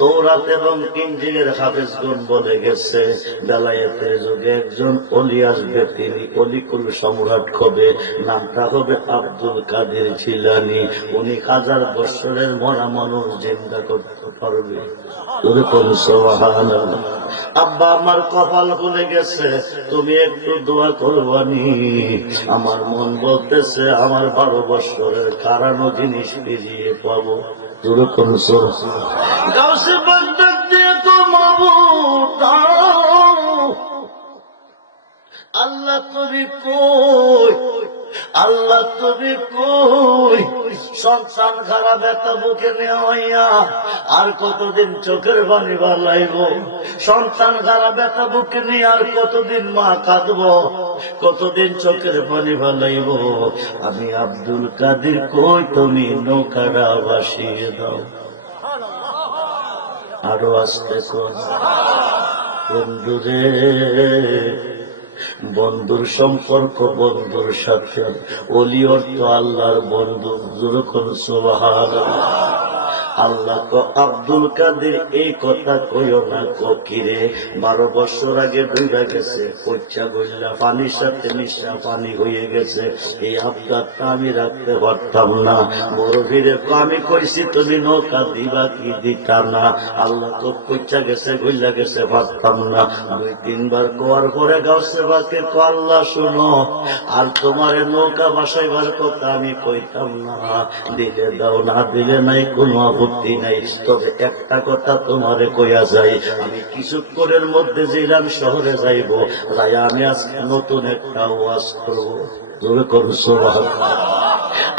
তৌরাত এবং ইনজিলের হাফেজগণ বলে গেছে, বেলায়েতের যুগে একজন ওলি আসবে, তিনি অলিকুল সম্রাট হবে, নামটা হবে আব্দুল কাদের জিলানী। উনি 1000 বছরের মরা মানুষ জিন্দা করতে পারবে। সুবহানাল্লাহ। আব্বা আমার কপাল খুলে গেছে, তুমি একটু দোয়া করবানি। আমার মন বলতেছে আমার 12 বছরের কারানো জিনিস ফিরিয়ে পাবো। গাউসে পাক ডাক দিয়ে তো মাবুদ, আল্লাহ তুমি কই, আল্লাহ তুমি কই? সন্তান খারাপ একটা বুকে নেওয়াইয়া আর কতদিন চোখের পানি বাড়াইব? সন্তান খারাপ একটা বুকে নিয়ে আর কতদিন মা কাঁদব, কতদিন চোখের পানি বাড়াইব? আমি আব্দুল কাদির কই, তুমি নৌকাটা ভাসিয়ে দাও। আরো আসতে কর বন্ধুরে, বন্ধুর সম্পর্ক বন্ধুর সাথে, ওলি অর্থ আল্লাহর বন্ধু। যখন সুবহানাল্লাহ, আল্লাহ কো আব্দুল কাদের এই কথা কইও না, কিরে 12 বছর আগে ডুইবা গেছে, পচা গইলা পানির সাথে মিশা পানি হয়ে গেছে, এই আবদারটা আমি রাখতে পারতাম না। বড় ভিড়ে আমি কইছি তুমি নৌকা দিবা কি দিতা না, আল্লাহ তো পচা গেছে গইলা গেছে পারতাম না। 2-3 বার কোয়ার পরে গাউসে বাকে কো আল্লাহ শুনো, আর তোমার নৌকা বাসাইবার কথা আমি কইতাম না, দিলে দাও না দিলে নাই কোনো আপত্তি নাই। তবে একটা কথা তোমারে কইয়া যাই, আমি কিছুক্ষণের মধ্যে জেলাম শহরে যাইব, তাই আমি আজকে নতুন একটা ওয়াজ করব। তবে করছো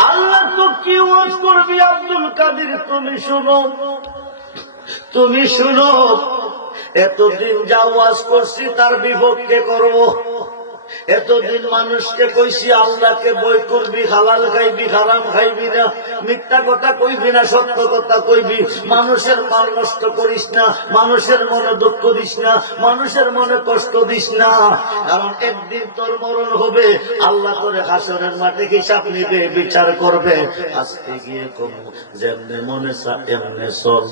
আল্লাহ তো কি ওয়াজ করবি আব্দুল কাদের, তুমি শুনো, তুমি শুনো। এতদিন যা ওয়াজ করছি তার বিপক্ষে করবো। এতদিন মানুষকে কইছি আল্লাহকে বই করবি, হালাল খাইবি হারাম খাইবি না, মিথ্যা কথা কইবি না, সত্য কথা কইবি, মানুষের মাল নষ্ট করিস না, মানুষের মনে দুঃখ দিস না, মানুষের মনে কষ্ট দিস না, কারণ একদিন তোর মরণ হবে, আল্লাহ করে হাসরের মাঠে হিসাব নিবে, বিচার করবে। আজকে গিয়ে কম যেমনে মনে চা এমনে চল।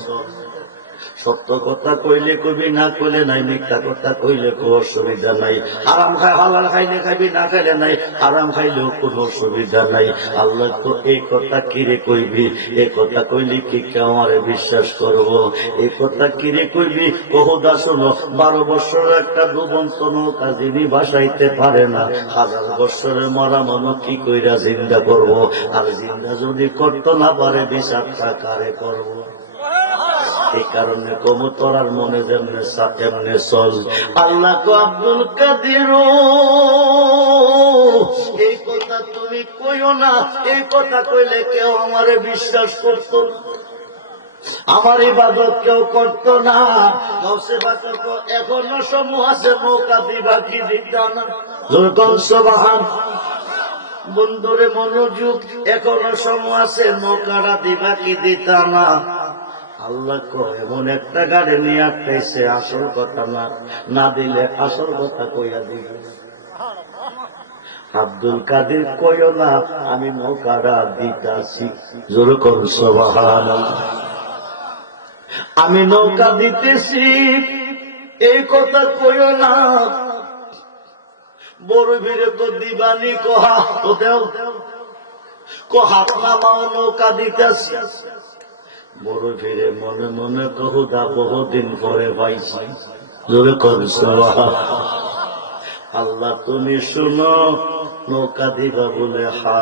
সত্য কথা কইলে কবি, না কইলে নাই, মিথ্যা কথা কইলে কোনো অসুবিধা নাই। হারাম খাই হালাল খাইলে খাইবি, না খাইলে নাই, হারাম খাইলেও কোনো অসুবিধা নাই। আল্লাহ তো এই কথা কিরে কইবি, এই কথা কইলি কি কেউ আমারে বিশ্বাস করব? এই কথা কিরে কইবি? বহুদা শোনো, 12 বছরের একটা ডুবন্ত নৌকা যিনি বাসাইতে পারে না, 1000 বছরের মরা মানুষ কি কইরা জিন্দা করব? আর জিন্দা যদি করতে না পারে বিচারটা কারে করব? এই কারণে কমু তোরার মনে যেমনে সাথে চল। আল্লাহ কো আব্দুল কাদের এই কথা তুমি কইও না, এই কথা কইলে কেউ আমারে বিশ্বাস করতো, আমার ইবাদত কেউ করত না। এখনো সমূহ আছে, নৌকা দিবা কি দিতা না? সুবহান বন্ধুরে মনোযোগ, এখনো সমূহ আছে, নৌকাটা দিবা কি দিতা না? আল্লাহ এমন একটা গাড়ি নিয়ে আসতেছে, আসল কথা না দিলে আসল কথা কইয়া দিবে। আব্দুল কাদের কইও না আমি নৌকাটা দিতাছি, জোর করুন সুবহানাল্লাহ, আমি নৌকা দিতেছি, এই কথা কইও না। বড় ভিড়ে তো দিবানি কহা তো দেও, কহাত নামাও নৌকা দিতেছি। বড় ভিড়ে মনে মনে কহুদা বহুদিন পরে পাইছি, জোরে করুন সুবহানাল্লাহ। আল্লাহ তুমি শুনো, নৌকা দিবা বলে হা,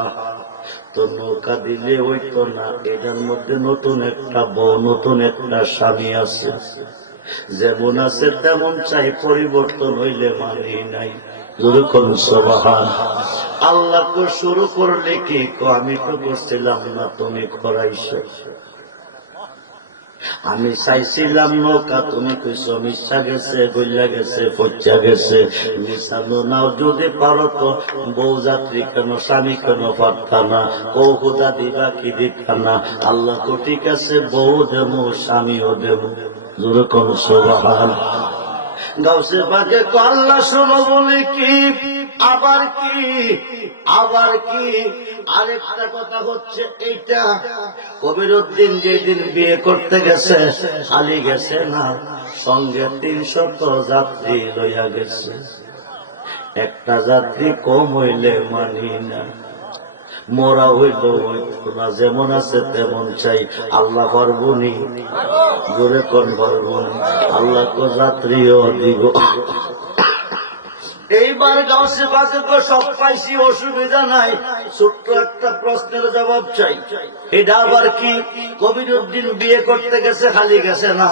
তো নৌকা দিলে হইতো না, এটার মধ্যে নতুন একটা বউ, নতুন একটা স্বামী আছে, যেমন আছে তেমন চাই, পরিবর্তন হইলে মানি নাই। আল্লাহ তো শুরু করলে কি, আমি তো করছিলাম না, তুমি করাইছো। আমি চাইছিলাম নৌকা, তুমি কইছো মিশা গেছে, গইলা গেছে, পচা গেছে। মিশানো নাও যদি পারো তো বউ যাত্রী কেন, স্বামী কেন পারতা না? ও হুদা দিবা কি দিতা না? আল্লাহ তো ঠিক আছে, বউ দেবো স্বামীও দেবো, জোরে কোন সুবহানাল্লাহ। গাউসে পাকে আল্লাহ শোনো বলে কি, আবার কি, আবার কি? আরেকটা কথা হচ্ছে এইটা, কবিরউদ্দিন যেদিন বিয়ে করতে গেছে, খালি গেছে না, সঙ্গে 300 যাত্রী লইয়া গেছে। একটা যাত্রী কম হইলে মানি না, মোরা হইল না, যেমন আছে তেমন চাই। আল্লাহ পারবনি, জোরে কোন পারবনি? আল্লাহ তো যাত্রীও দিব। এইবার গাউসে পাকে তো সব পাইছি, অসুবিধা নাই, ছোট্ট একটা প্রশ্নের জবাব চাই। এটা আবার কি? কবিরউদ্দিন বিয়ে করতে গেছে, খালি গেছে না,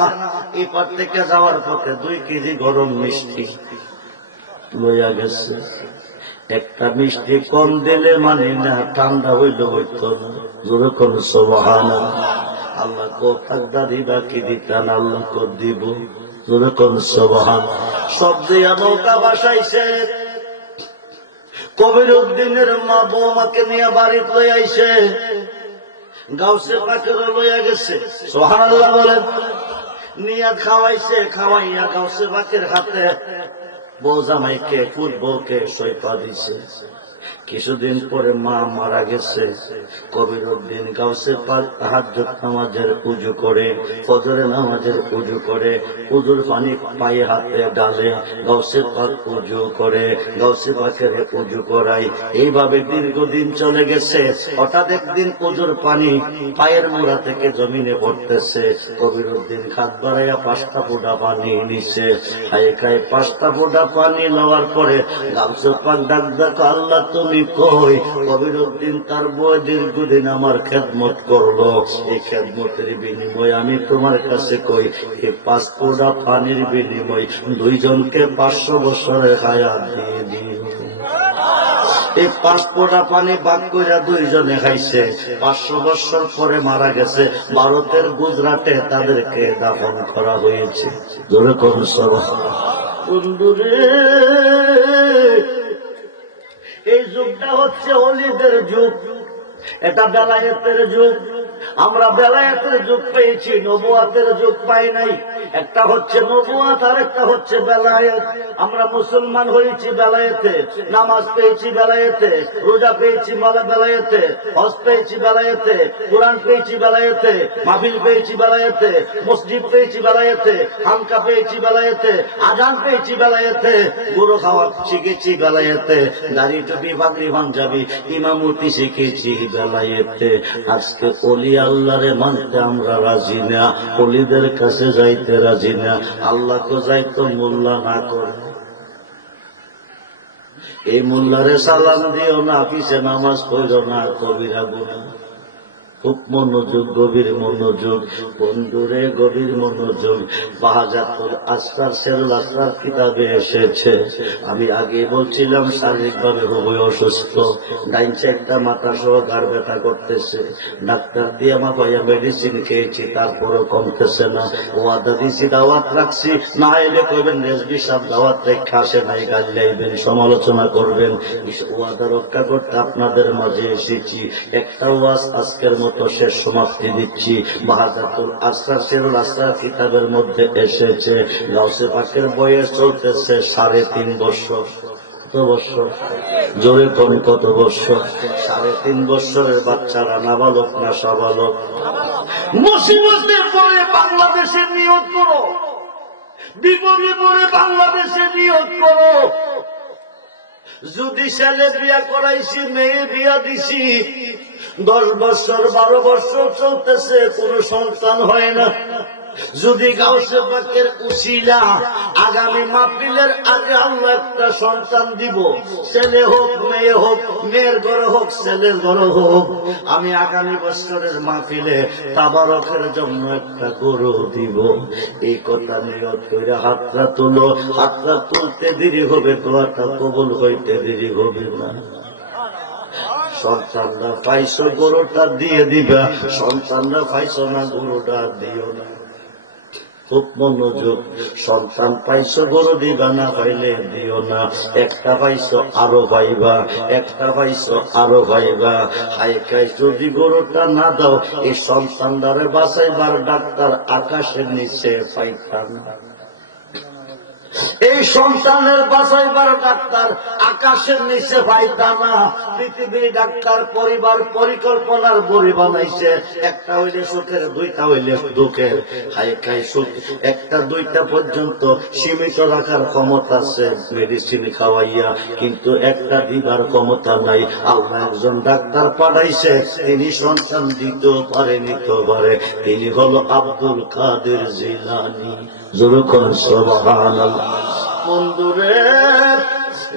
এপার থেকে যাওয়ার পথে 2 কেজি গরম মিষ্টি লইয়া গেছে। একটা মিষ্টি কম দিলে মানে না, ঠান্ডা হইলে হইতো না, জোরে কোন সুবহানাল্লাহ। আল্লাহ কো থাকদা দিবা কি দিতান, আল্লাহ কো দিব, জোরে কোন সুবহানাল্লাহ। সব দিয়া নৌকা বাসাইছে, কবিরউদ্দিনের মা বৌমাকে নিয়ে বাড়িতে লই আইছে, গাউসে পাকের লইয়া গেছে, সুবহানাল্লাহ বলেন। নিয়া খাওয়াইছে, খাওয়াইয়া গাউসে পাকের হাতে বউ জামাইকে বউকে সৈপা দিছে। কিছুদিন পরে মা মারা গেছে। কবিরউদ্দিন গাউসে পাক তাহাজ্জুদ নামাজের উযু করে, ফজরের নামাজের উযু করে, উযুর পানি পায়ে হাতে ডালে, গাউসে পাক উযু করে, গাউসে পাকের উযু করাই। এইভাবে দীর্ঘদিন চলে গেছে। হঠাৎ একদিন উযুর পানি পায়ের মোড়া থেকে জমিনে পড়তেছে। কবিরউদ্দিন হাত বাড়াইয়া 5টা ফোঁটা পানি নিছে। খায়ে খায়ে 5টা ফোঁটা পানি নেওয়ার পরে গাউসে পাক ডাক দেখো, আল্লাহ তুমি কই? কবিরউদ্দিন তার বয় দীর্ঘদিন আমার খেদমত করলো, এই খেদমতের বিনিময় আমি তোমার কাছে কই, এই 5 ফোঁটা পানির বিনিময় 2 জনকে 500 বছরের হায়াত দিয়ে দিও। এই 5 ফোঁটা পানি বাদ করে 2 জনে খাইছে। 500 বছর পরে মারা গেছে। ভারতের গুজরাটে তাদেরকে দাফন করা হয়েছে। জোরে করুন সুবহানাল্লাহ। বন্ধুরে, এই যুগটা হচ্ছে ওলিদের যুগ, এটা বেলায়েতের যুগ। আমরা বেলায়েতের যুগ পেয়েছি, নবুয়াতের যুগ পাই নাই। একটা হচ্ছে নবুয়াত আর একটা হচ্ছে বেলায়েত। আমরা মুসলমান হয়েছি বেলায়েতে, নামাজ পেয়েছি বেলায়েতে, রোজা পেয়েছি বেলায়েতে, হজ পেয়েছি বেলায়েতে, কোরআন পেয়েছি বেলায়েতে, মাহফিল পেয়েছি বেলায়েতে, মসজিদ পেয়েছি বেলায়েতে, খানকা পেয়েছি বেলায়েতে, আজান পেয়েছি বেলায়েতে, গুরু খাওয়া শিখেছি বেলায়েতে, দাড়ি টুপি পাগড়ি পাঞ্জাবি ইমামতি শিখেছি বেলায়েতে। আজকে ওলি আল্লাহরে মানতে আমরা রাজি না, ওলিদের কাছে যাইতে রাজি না। আল্লাহকে যাইতো মোল্লা না করে, এই মোল্লারে সালাম দিও না, পিছে নামাজ পড়ো না, কবিরা গুনাহ। খুব মনোযোগ, গভীর মনোযোগ বন্ধুরে, গভীর মনোযোগ। বাহাজাতুল আসরার সেরুল আসরার কিতাবে এসেছে, আমি আগে বলছিলাম শারীরিকভাবে খুবই অসুস্থ, ডাইন সাইডটা মাথা সহ ঘাড় ব্যথা করতেছে। ডাক্তার দিয়ে আমার ভাইয়া মেডিসিন খেয়েছি, তারপরও কমতেছে না। ওয়াদা দিছি, দাওয়াত রাখছি, না এলে করবেন রেজবি সাহেব দাওয়াত রেখে আসে নাই, গাল লাইবেন, সমালোচনা করবেন। ওয়াদা রক্ষা করতে আপনাদের মাঝে এসেছি। একটা ওয়াজ আজকের মতো শেষ সমাপ্তি দিচ্ছি। বাহাজাতুল আসরার সেরুল আসরার কিতাবের মধ্যে এসেছে, গাউসে পাকের বয়স চলতেছে 3.5 বছর। কত বছর? জোরে কোন কত বছর? 3.5 বছরের বাচ্চারা নাবালক না সাবালক? মুসিবতের পরে বাংলাদেশে নিয়ত করো, বিপদে পরে বাংলাদেশে নিয়ত করো। যদি ছেলে বিয়া করাইছি, মেয়ে বিয়া দিছি, 10 বছর 12 বছর চলতেছে, কোন সন্তান হয় না। যদি গাউসে পাকের উসিলা আগামী মাহফিলের আগে আল্লাহ একটা সন্তান দিব, ছেলে হোক মেয়ে হোক, মেয়ের ঘরে হোক ছেলের ঘরে হোক, আমি আগামী বছরের মাহফিলে তাবারকের জন্য একটা গরু দিব। এই কথা নিয়ত করে হাতটা তুলো। হাতটা তুলতে দেরি হবে, দোয়াটা কবুল হইতে দেরি হবে না। সন্তানরা পাইছো, গরুটা দিয়ে দিবা। সন্তানরা পাইছো না, গরুটা দিও না। খুব মনোযোগ। সন্তান পাইছো, গরু দিবা, না পাইলে দিও না। একটা পাইছো আরো পাইবা, একটা পাইছো আরো পাইবা। হাইকাই যদি গরুটা না দাও, এই সন্তানদারে বাঁচাইবার ডাক্তার আকাশের নিচে পাইতাম না। এই সন্তানের বাঁচাইবার ডাক্তার আকাশের নিচে পাইতা না। পৃথিবীর ডাক্তার পরিবার পরিকল্পনার বড়ি বানাইছে, একটা হইলে সুখের, 2টা হইলে দুঃখের। খাই খাই সুখ 1টা 2টা পর্যন্ত সীমিত রাখার ক্ষমতা আছে মেডিসিন খাওয়াইয়া, কিন্তু একটা দিবার ক্ষমতা নাই। আল্লাহ একজন ডাক্তার পাঠাইছে, তিনি সন্তান দিতেও পারে, নিতেও পারে। তিনি হলো আব্দুল কাদের জিলানী। যখন সুবহানাল্লাহ। বন্ধুরে,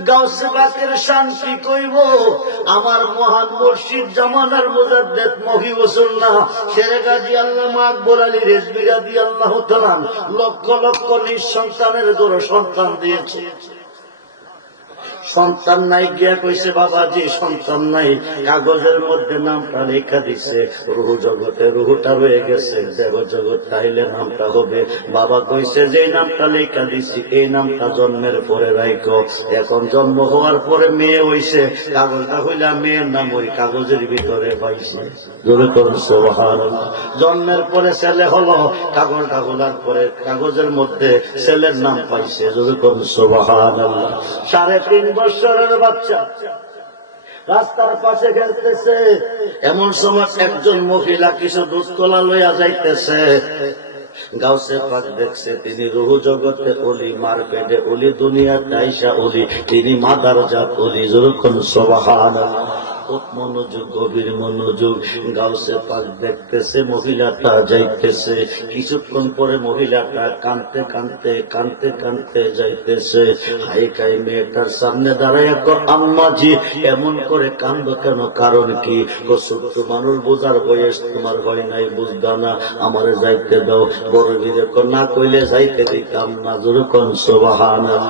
গাউসে পাকের শান্তি কইব, আমার মহান মুর্শিদ জামানার মুজাদ্দেদ মহিউসুল্লাহ শেরে গাজী আল্লামা আকবর আলী রেজভী রাদিয়াল্লাহু তাআলা লক্ষ লক্ষ নিঃসন্তানের জোরে সন্তান দিয়েছে। সন্তান নাই গিয়া কইছে, বাবাজি সন্তান নাই, কাগজের মধ্যে নামটা লেখা দিছে। রুহ জগতে রুহটা রয়ে গেছে, দেব জগৎ তাইলে নামটা হবে। বাবা কইছে, যে নামটা লেখা দিছি এই নামটা জন্মের পরে রাইখো। এখন জন্ম হওয়ার পরে মেয়ে হইছে, কাগজটা হইলা মেয়ের নাম ওই কাগজের ভিতরে পাইছে। জোরে করুন সুবহানাল্লাহ। জন্মের পরে ছেলে হলো, কাগজটা হলার পরে কাগজের মধ্যে ছেলের নাম পাইছে। জোরে করুন সুবহানাল্লাহ। 3.5 বছরের বাচ্চা রাস্তার পাশে খেলতেছে, এমন সময় একজন মহিলা কিছু দুধ কলা লইয়া যাইতেছে। গাউসে পাক দেখছে তিনি রুহু জগতে ওলি, মার্কেটে ওলি, দুনিয়াতে আইসা ওলি, তিনি মাদার জাত ওলি। যেরকম সুবহানাল্লাহ, খুব মনোযোগ, গভীর মনোযোগ। গাউসে পাক দেখতেছে মহিলাটা যাইতেছে, কিছুক্ষণ পরে মহিলাটা কানতে কানতে কানতে কানতে যাইতেছে। হাই খাই মেয়েটার সামনে দাঁড়ায়, আম্মাজি এমন করে কান্দ কেন, কারণ কি? ছোট্ট মানুষ, বোঝার বয়স তোমার হয় নাই, বুঝবা না, আমারে যাইতে দাও। বড় বিরে না কইলে যাইতে দিতাম না। যেরকম সুবহানাল্লাহ।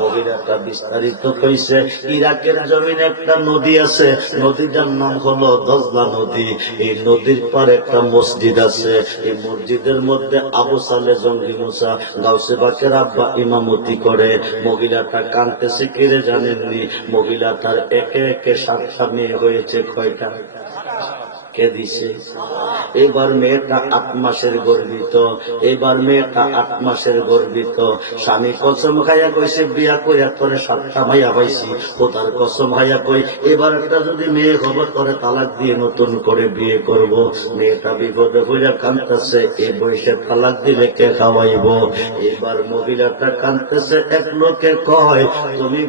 মহিলাটা বিস্তারিত কইছে, ইরাকের জমিনে একটা নদী আছে, নদীটার নাম হলো দজলা নদী। এই নদীর পার একটা মসজিদ আছে, এই মসজিদের মধ্যে আবু সালে জঙ্গি মুসা গাউসে পাকের আব্বা ইমামতি করে। মহিলাটা কানতেছে, কিরে জানেননি? মহিলাটার একে একে 7টা মেয়ে হয়েছে। কয়টা? কে দিছে? এবার মেয়েটা 8 মাসের গর্ভিত। এবার মেয়েটা 8 মাসের গর্ভিত। স্বামী কসম খাইয়া কইছে, বিয়া কইয়া তোরে 7টা মাইয়া পাইছি। ও তার কসম খাইয়া কই, এবার একটা যদি মেয়ে খবর করে তালাক দিয়ে নতুন করে বিয়ে করব। মেয়েটা বিপদে হইয়া কাঁদতেছে, এই বয়সে তালাক দিলে কে খাওয়াইব? এবার মহিলাটা কাঁদতেছে। এক লোকে কয়, তুমি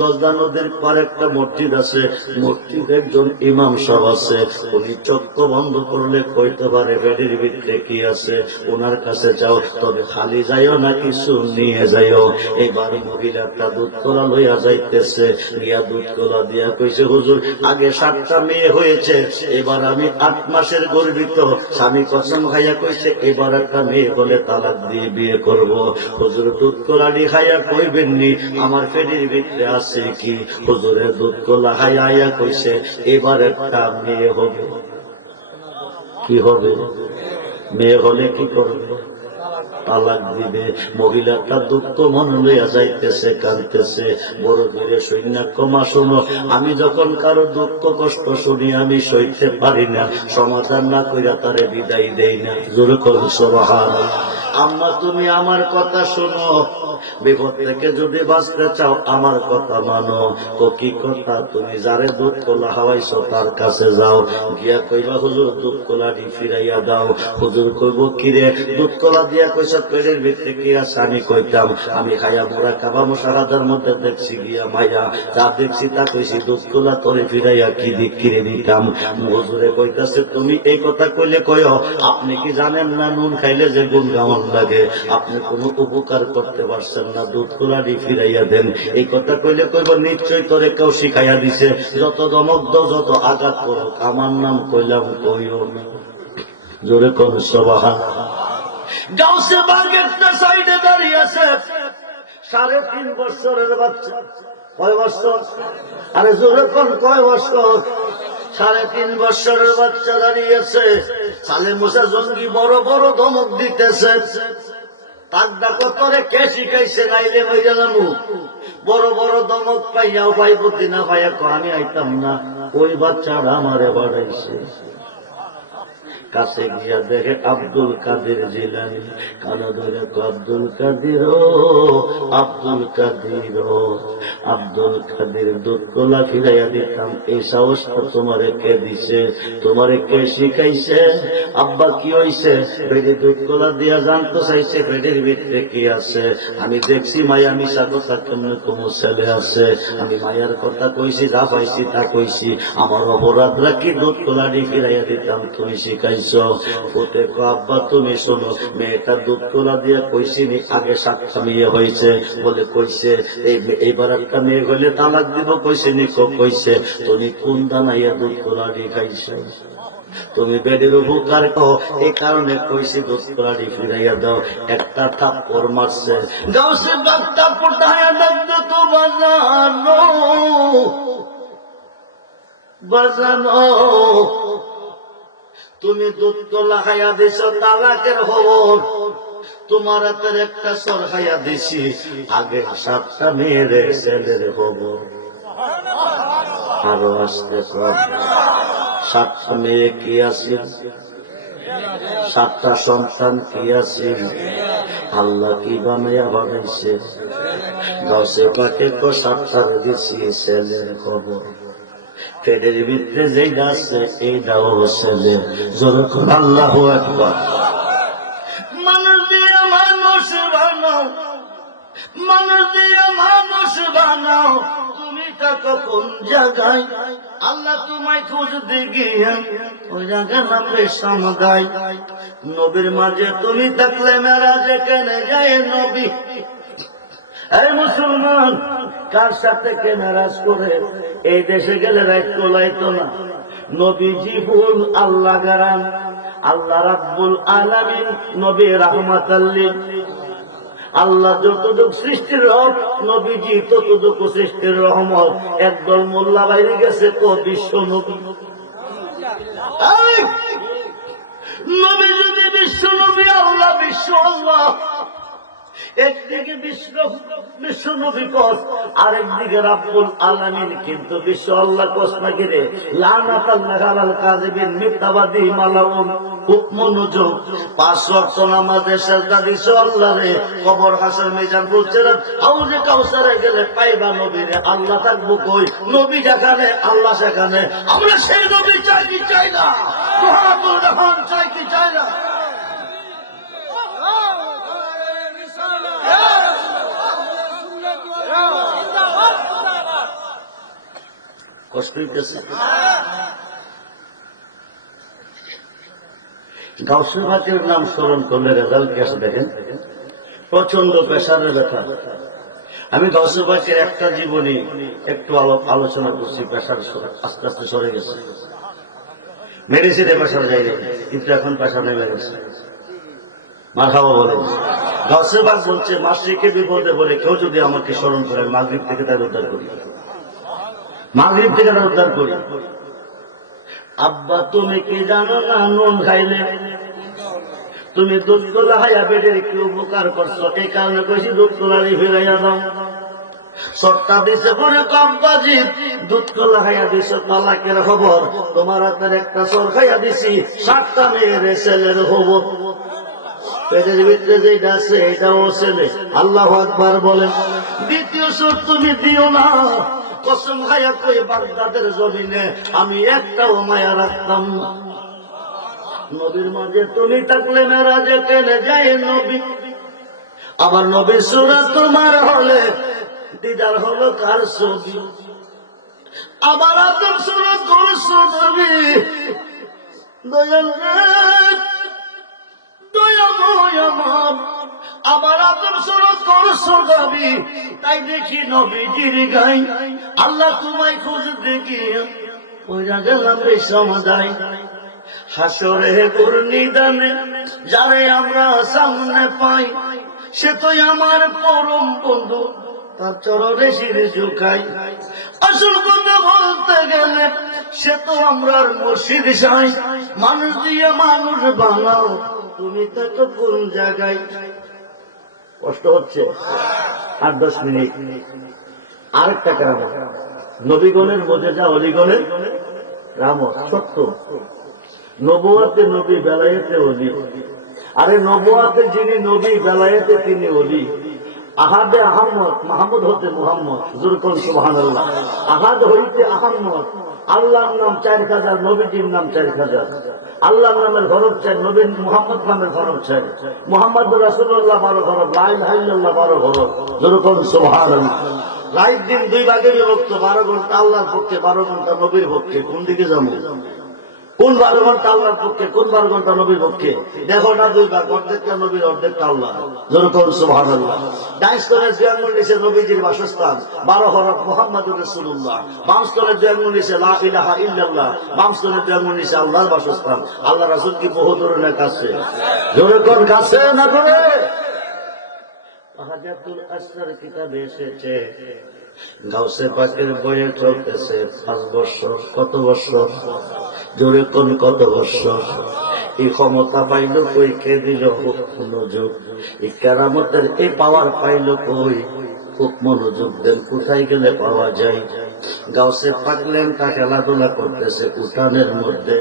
দজলা নদীর পার একটা মসজিদ আছে, মসজিদ একজন ইমাম সাহেব আছে, উনি চক্ষু বন্ধ করলে কইতে পারে বেডির ভিতরে কি আছে। ওনার কাছে যাও, তবে খালি যাইও না, কিছু নিয়ে যাইও। এবার মহিলাটা দুধ কলা লইয়া যাইতেছে, গিয়া দুধ কলা দিয়া কইছে, হুজুর আগে 7টা মেয়ে হয়েছে, এবার আমি 8 মাসের গর্ভিত। স্বামী কসম খাইয়া কইছে, এবার একটা মেয়ে হলে তালাক দিয়ে বিয়ে করব। হুজুর দুধ কলাটি খাইয়া কইবেননি আমার পেটের ভিতরে আছে কি? হুজুরের দুধ কলা খাইয়া আইয়া কইছে, এবার একটা মেয়ে হবে। কি হবে? মেয়ে হলে কি করবে? তালাক দিবে। মহিলাটা দুঃখ মন লইয়া যাইতেছে, কাঁদতেছে। বড় ধীরে সৈন্য কমা, শোনো, আমি যখন কারো দুঃখ কষ্ট শুনি আমি সইতে পারি না, সমাধান না কইরা তারে বিদায় দেই না। জোরে করো সুবহানাল্লাহ। আম্মা তুমি আমার কথা শোনো, বিপদ থেকে যদি বাঁচতে চাও আমার কথা মানো। তো কি কথা? তুমি যারে দুধ কলা হাওয়াইছো তার কাছে যাও, গিয়া কইবা, হুজুর দুধ কলাটি ফিরাইয়া দাও। হুজুর কইব, কিরে দুধ কলা দিয়া কইস পেটের ভিতরে কি আছে? আমি কইতাম, আমি খাইয়া মোরা কাবা মশারাদার মধ্যে দেখছি গিয়া মাইয়া, যা দেখছি তা কইছি, দুধ কলা করে ফিরাইয়া কি দিক কিনে দিতাম। হুজুরে কইতাছে, তুমি এই কথা কইলে কয়ো, আপনি কি জানেন না নুন খাইলে যে গুণ গামন লাগে? আপনি কোনো উপকার করতে পারছেন না, দুধ কলাটি ফিরাইয়া দেন। এই কথা কইলে কইব, নিশ্চয় করে কেউ শিখাইয়া দিছে, যত দমগ্ধ যত আঘাত করো, আমার নাম কইলাম কইও না। জোরে কোন সুবহানাল্লাহ। গাউসে বাগ একটা সাইডে দাঁড়িয়ে আছে, 3.5 বছরের বাচ্চা। কয় বছর? আরে জোরে কোন কয় বছর? 3.5 বছরের বাচ্চা দাঁড়িয়েছে। সালে মুসা জঙ্গি বড় বড় ধমক দিতেছে, তার ডাকো তোরে কে শিখাইছে? নাইলে হইয়া জানু। বড় বড় ধমক পাইয়াও ভাই বুদ্ধি না পাইয়া আমি আইতাম না, ওই বাচ্চারা আমারে বাড়াইছে। কাছে গিয়া দেখে আব্দুল কাদের জিলানী, কানা ধরে আব্দুল কাদির, আব্দুল কাদির, আব্দুল কাদির দুধ কলা ফিরাইয়া দিতাম। এই সাহসটা তোমারে কে দিছে? তোমারে কে শিখাইছে? আব্বা কি হইছে? পেটে দুধ কলা দিয়া জানতে চাইছে পেটের ভিতরে কি আছে। আমি দেখছি মায়া মিশা কথা কেমনে কোনো ছেলে আছে। আমি মায়ার কথা কইছি, যা পাইছি তা কইছি। আমার অপরাধ রাখি দুধ কলাটি ফিরাইয়া দিতাম, তুমি শিখাইছ। ওতে আব্বা তুমি শোনো, মেয়েটা দুধ কলা দিয়া কইছিনি আগে 7টা মেয়ে হয়েছে বলে কইছে, এইবার একটা মেয়ে হলে তালাক দিব কইছিনি? কইছে। তুমি কোন দানাইয়া দুধ কলাটি খাইছ? তুমি বেডের উপকার কো, এই কারণে কইছি দুধ কলাটি ফিরাইয়া দাও। একটা থাপ্পড় মারছে। গাউসে বাগ থাপ্পড়টা হায়া দাও তো বাজানো, বাজানো। তুমি দুধ কলা খাইয়া দিছ, তালাকের খবর তোমার হাতের একটা সর খাইয়া দিছি, আগে 7টা মেয়ের ছেলের খবর। আরো আসতে 7টা মেয়ে কি আছে? 7টা সন্তান কি আছে? আল্লাহ কি বানাইয়া বানাইছে? গাউসে পাকে তো 7টার দিছি ছেলের খবর। পেটের ভিতরে যেটা আছে এইটাও ছেলে। জোরে কোন আল্লাহু আকবার। মানুষ দিয়ে মানুষ বানাও, মানুষ দিয়ে মানুষ বানাও, তুমি থাকো কোন জায়গায়? আল্লাহ তোমায় খুঁজতে গিয়ে ওই জায়গার নাম সমুদায়। নবীর মাঝে তুমি থাকলে মেরাজে কেন যায় নবী? এই মুসলমান, কার সাথে কে মেরাজ করে এই দেশে গেলে রাত তোলাইতো না। নবীজি ফুল আল্লাহ গারান, আল্লাহ রাব্বুল আলামিন, নবী রাহমাতাল লিল। আল্লাহ যতটুক সৃষ্টির রব, নবীজি ততটুকু সৃষ্টির রহমত। একদল মোল্লা বাইরে গেছে তো বিশ্ব নবী। নবী যদি বিশ্ব নবী, আল্লাহ বিশ্ব আল্লাহ। একদিকে বিশ্ব নবী কস, আরেকদিকে রাব্বুল আলামিন, কিন্তু বিশ্ব আল্লাহ কস না কিরে। লানাতাল্লাহ আলাল কাযিবিন, মিথ্যাবাদী মালাউন। খুব মনোযোগ, 5 ওয়াক্ত নামাজে সেজদা দিছো আল্লাহরে। কবর হাসর মিজান ফুলছেন, হাউজে কাউসারে গেলে পাইবা নবীরে। আল্লাহ থাকবো কই? নবী যেখানে আল্লাহ সেখানে। আমরা সেই নবী চাই কি চাই না? সুবহানাল্লাহ রহমান চাই কি চাই না? কষ্ট হইতেছে। গাউসুল পাকের নাম স্মরণ করলে রেজাল্ট কি আসে দেখেন। প্রচন্ড প্রেসারের ব্যথা। আমি গাউসুল পাকের একটা জীবনী একটু আলোচনা করছি। প্রেসার আস্তে আস্তে সরে গেছে। মেডিসিনে প্রেসার যায়নি, কিন্তু এখন প্রেসার নেমে গেছে। মারহাবা বলেন। গাউসুল পাক বলছে, মাসিকে বিপদে বলে কেউ যদি আমাকে স্মরণ করে, মাগরিব থেকে তার উদ্ধার করি, মাগরিব থেকে তার উদ্ধার করি। আব্বা তুমি কি জানো না, নুন খাইলে তুমি দুধ তোলা হাইয়া পেটের কি উপকার করছো? এই কারণে কইছি দুধ তোলারই ফিরাইয়া দাও। সরটা দিছে পরে আব্বাজি, দুধ তোলা খাইয়া দিছ তালাকের খবর। তোমার হাতের একটা সর খাইয়া দিছি, 7টা মেয়ের ছেলের খবর। পেটের ভিতরে যেটা আছে এটাও ছেলে। আল্লাহু আকবার বলেন। দ্বিতীয় সর তুমি দিও না। কসম খাইয়া কই, বাগদাদের জমিনে আমি একটাও মায়া রাখতাম না। নবীর মাঝে তুমি থাকলে মেরাজে কেনে যায় নবী। আমার নবীর সুরাত তোমার হলে দিদার হলো কার ছবি? আমার আদম সুরাত করছো নবী। দয়াল দয়াময় আমার, আমার আদম সুরত করছো নবী। তাই দেখি নবীজির গাই। আল্লাহ তোমায় খুঁজতে গিয়ে ওইরা গেলাম রে সমাদায়। হাসরে পূর্ণিদানে যারে আমরা সামনে পাই, সে তো আমার পরম বন্ধু, তার চরণে শিরে ঝুঁকাই। আসল কথা বলতে গেলে সে তো আমরা মুর্শিদ সাই। মানুষ দিয়ে মানুষ বানাও, তুমি তো কোন জায়গায়? কষ্ট হচ্ছে। 8-10 মিনিট। আরেকটা কারণ, নবীগণের মধ্যে যা অলিগণের রামত সত্য। নবুয়াতে নবী, বেলায়েতে অলি। আরে নবুয়াতে যিনি নবী, বেলায়েতে তিনি অলি। আহাদে আহম্মদ, মাহমুদ হতে মুহাম্মদ। জুরকুল সুবহানাল্লাহ। আহাদ হইতে আহম্মদ। আল্লাহর নাম 4000, নবীজির নাম 4000। আল্লাহর নামের হরফ 4, নবীর মুহাম্মদ নামের হরফ 4। মুহাম্মদুর রাসূলুল্লাহ 12 হরফ, লা ইলাহা ইল্লাল্লাহ 12 হরফ। জুরকুল সুবহানাল্লাহ। রাত দিন 2 ভাগে বিভক্ত। 12 ঘন্টা আল্লাহর পক্ষে, 12 ঘন্টা নবীর পক্ষে। কোন দিকে যাবো? কোন 12 ঘন্টা আল্লাহর পক্ষে, কোন 12 ঘন্টা নবীর পক্ষে? দেখো না 2 ভাগ, অর্ধেকটা নবীর, অর্ধেকটা আল্লাহ। জোরকর সুবহানাল্লাহ। ডাইন স্তরের 2 আঙ্গুল নিচে নবীজির বাসস্থান, 12 হরফ মুহাম্মাদুর রাসূলুল্লাহ। বাম স্তরের 2 আঙ্গুল নিচে লা ইলাহা ইল্লাল্লাহ। বাম স্তরের 2 আঙ্গুল নিচে আল্লাহর বাসস্থান। আল্লাহ রাসূল কি বহু দূরে কাছে? জোরকর কাছে না করে। হাজাতুল আসরার কিতাবে এসেছে, গাউসে পাকের বইয়ে চলতেছে 5 বছর। কত বছর? জোরে কোন কত বছর? এই ক্ষমতা পাইল কই? কে দিল নজর? এই কেরামতের এই পাওয়ার পাইল কই? খুব মনোযোগ দেন, কোথায় গেলে পাওয়া যায়? গাউসে পাকলেন তা খেলাধুলা করতেছে উঠানের মধ্যে।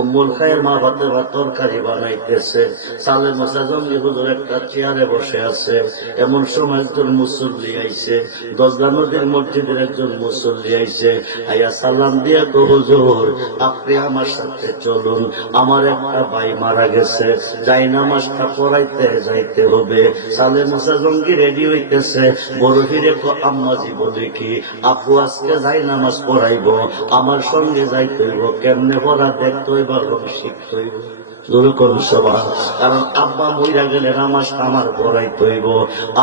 উম্মুল খায়ের মা ফাতেমা তরকারি বানাইতেছে। সালে মোসা জঙ্গি হুজুর একটা চেয়ারে বসে আছে। এমন সময় একজন মুসল্লি আইছে, দশদা নদীর মসজিদের একজন মুসল্লি আইছে। আইয়া সালাম দিয়ে তো হুজুর আপনি আমার সাথে চলুন, আমার একটা ভাই মারা গেছে, যাই নামাজটা পড়াইতে যাইতে হবে। সালে মোসা জঙ্গি রেডি হইতেছে। বড় ফিরে আম্মাজি বলে কি আপু আজকে যাই নামাজ পড়াইব, আমার সঙ্গে যাইতে হইব, কেমনে পড়া দেখতে হইব এবং শিখতে হইব। কারণ আব্বা মইরা গেলে নামাজ আমার পড়াইতে হইব।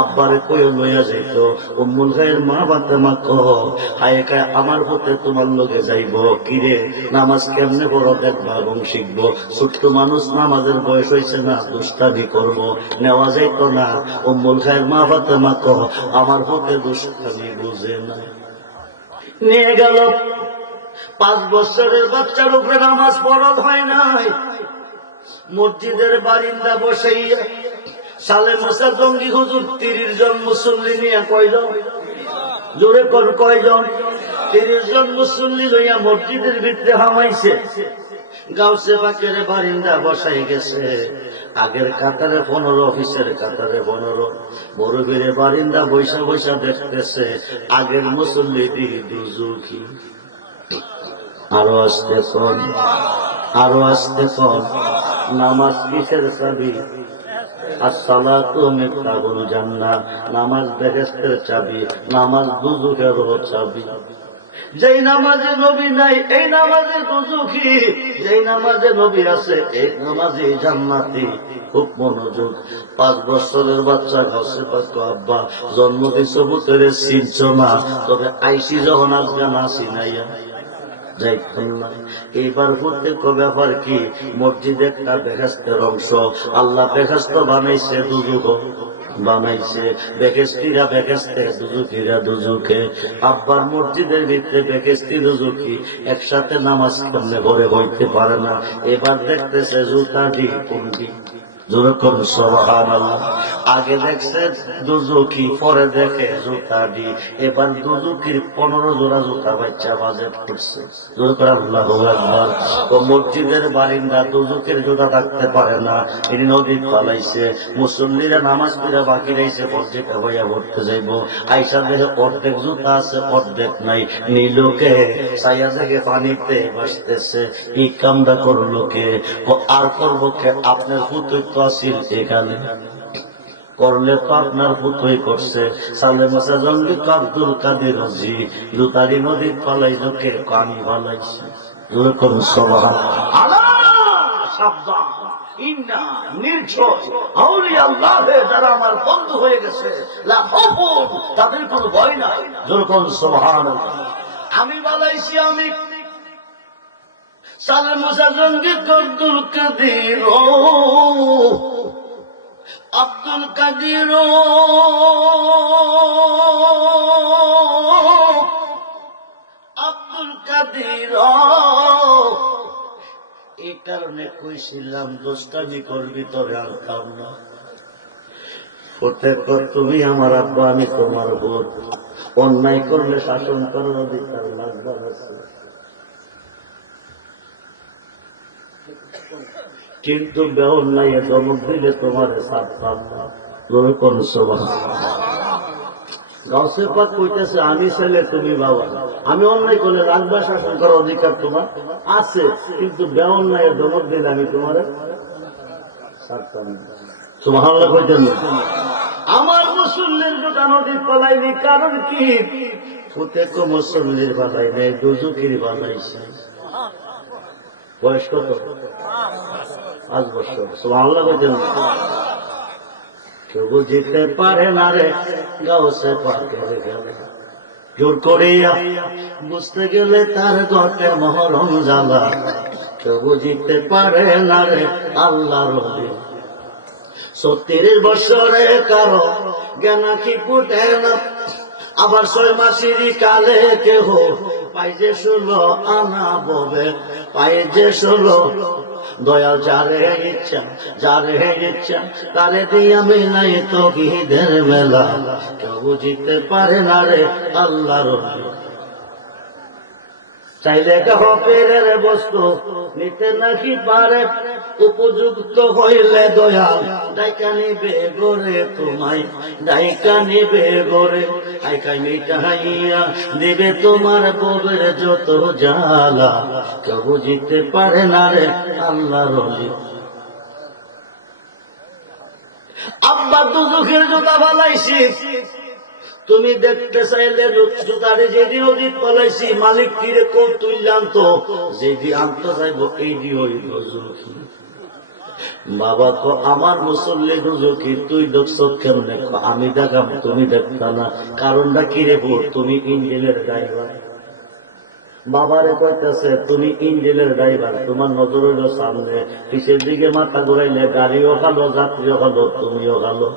আব্বারে কয়ে লইয়া যাইত। উম্মুল খায়ের মা ফাতেমা কয় আমার পথে তোমার লোকে যাইব, কিরে নামাজ কেমনে পড়ো দেখবা এবং শিখবো। ছোট্ট মানুষ, নামাজের বয়স হয়েছে না, দুষ্টামি করবো, নেওয়া যাইত না। উম্মুল খায়ের মা ফাতেমা কয় আমার পথে দুষ্টামি বুঝে না। নিয়ে গেল। 5 বছরের বাচ্চার উপরে নামাজ পড়া হয় নাই। মসজিদের বারিন্দা বসাইয়া সালে মোসা জঙ্গি হুজুর 30 জন মুসল্লি নিয়ে, কয়জন জোরে কোন কয়জন? 30 জন মুসল্লি লইয়া মসজিদের ভিতরে হামাইছে। গাউসে পাকের বারিন্দা বসাই গেছে। আগের কাতারে 15, অফিসের কাতারে 15। বড় বেড়ে বারিন্দা বৈশা বৈশা দেখতেছে আগের মুসল্লি দুজুকি। আরো আসতে কন, আরো আসতে কন। নামাজ কিসের চাবি? আসসালাতু মিফতাহুল জান্নাহ। নামাজ বেহেশতের চাবি, নামাজ দুজুকেরও চাবি। যেই নামাজে নবী নাই এই নামাজে দুজুকি, যেই নামাজে নবী আছে এই নামাজে জান্নাতি। খুব মনোযোগ। 5 বছরের বাচ্চা ঘষে পাক আব্বা জন্ম দিছো পুত্রে চিনছ না, তবে আইসি যখন আজকাল আসি নাইয়া যাইতেন না। এইবার প্রত্যেক ব্যাপার কি? মসজিদে একটা বেহেশতের অংশ, আল্লাহ বেহেশত বানাইছে, দুজুক বানাইছে। বেহেশতিরা বেহেশতে, দুজুকিরা দুজুকে। আব্বার মসজিদের ভিতরে বেহেশতি দুজুকি একসাথে নামাজ সামনে ঘরে হইতে পারে না। এবার দেখতেছে জুতা দি কুন্ডি। আগে দেখছে দুজুকি, পরে দেখে জুতা দি। এবার দুজুকির 15 জোড়া জুতা বাচ্চা বাজেট করছে। মসজিদের বারিন্দা দুজুকের জুতা থাকতে পারে না, তিনি নদী পালাইছে। মুসল্লিরা নামাজ পড়া বাকি রয়েছে, মসজিদে হইয়া ভরতে যাইব। আইসা দেখে অর্ধেক জুতা আছে, অর্ধেক নাই। নীলকে ছায়া থেকে পানিতে বাসতেছে। এই কামটা করলো কে? আর করবো কে? আপনার পুত্র আসিল এখানে, করলে তো আপনার পুত্রই করছে। সালে মোসা জঙ্গি আব্দুল কাদের রাজি জুতারি নদীর পালাই লোকে পানি পালাইছে। যারা আমার বন্ধু হয়ে গেছে তাদের কোন ভয় নাই। যেরকম সুবহানাল্লাহ। আমি বালাইছি, আমি সালে মোসা জঙ্গি আব্দুল কাদের, আব্দুল কাদের, আব্দুল কাদের। এই কারণে কইছিলাম দোস্তানি করবি তোরে আনতাম না। প্রত্যেক তুমি আমার আব্বা, আমি তোমার বোন। অন্যায় করলে শাসন করার অধিকার লাগবার আছে, কিন্তু বেঅন্যায় ধমক দিলে তোমার ছাড়তাম না। গাউসে পাক কইতেছে আমি ছেলে তুমি বাবা, আমি অন্যায় করলে রাজবা শাসন করার অধিকার তোমার আছে, কিন্তু বেঅন্যায় ধমক দিলে আমি তোমার ছাড়তাম না। সুবহানাল্লাহ কইতেন। আমার মুসল্লির দুটা নদীর পালাইনি, কারণ কি? প্রত্যেক মুসল্লির বালাই নেই, দুজুকির বালাইছে। বয়স কত? 5 বছর। সুবহানাল্লাহ কইতেন। কেউ বুঝিতে পারে না রে গাউসে পাকের গেলে, জোর করিয়া বুঝতে গেলে তার গতে মহরম জ্বালা। কেউ বুঝিতে পারে না রে আল্লাহর রবি। 36 বছরে কারো জ্ঞান কি ফুটে না, আবার 6 মাসেরই কালে কেহ পাই যে 16 আনা ববে, পাই যে 16 দয়াল যারে ইচ্ছা তারে দিয়ে আমি নাই তো গিদের মেলা, কেউ বুঝিতে পারে না রে আল্লাহর ওলি। চাইলে হকের বস্তু নিতে নাকি পারে, উপযুক্ত হইলে দয়াল ডাইকা নিবে গোরে তোমায়, ডাইকা নিবে গোরে, আইকাই মিটাইয়া দিবে তোমার ববের যত জ্বালা, কেউ বুঝিতে পারে না রে আল্লাহর ওলি। আব্বা দুজখের জুতা বানাইছি, তুমি দেখতে চাইলে জুতারে যেদিন ওদিক পলাইছি, মালিক কিরে কোন তুই জানতো, যেদি আনতে চাইব এই দিয়ে ওই দুজখি। বাবা তো আমার মুসল্লি দুজখি, তুই দেখছ কেমনে? আমি দেখাম, তুমি দেখতা না। কারণটা কিরে বোর, তুমি ইঞ্জিনের ড্রাইভার। বাবারে কইতেছে তুমি ইঞ্জিনের ড্রাইভার, তোমার নজর হইল সামনে, পিছের দিকে মাথা ঘুরাইলে গাড়িও খালো, যাত্রীও খালো, তুমিও খালো।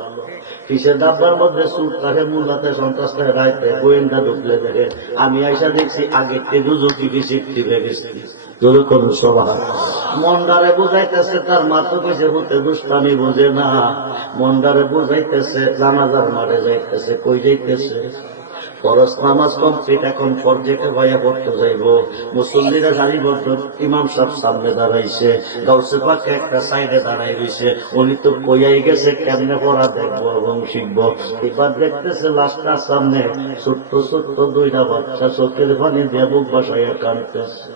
পিছের ডাব্বার মধ্যে সুট রাখে, মূলাতে সন্ত্রাস করে রাখতে, গোয়েন্দা ঢুকলে দেখে আমি আইসা দেখছি আগে দুজকি বিশিক্তি ভেবেছি। কোন সভা মন্দারে বুঝাইতেছে, তার মাত্র কইছে হতে দুষ্টামি বোঝে না। মন্দারে বুঝাইতেছে জানাজার মারে যাইতেছে, কই যাইতেছে? ফরজ নামাজ কমপ্লিট, এখন পর্যায়ে ভাইয়া পড়তে যাইব। মুসল্লিরা সারিবদ্ধ, ইমাম সাহেব সামনে দাঁড়াইছে, গাউসে পাক একটা সাইডে দাঁড়াই রয়েছে। উনি তো কইয়াই গেছে কেমনে পড়া দেখবো এবং শিখবো। এবার দেখতেছে লাস্টার সামনে ছোট্ট ছোট্ট দুইটা বাচ্চা চোখের পানি দিয়ে বুক বাসাইয়া কাঁদতেছে।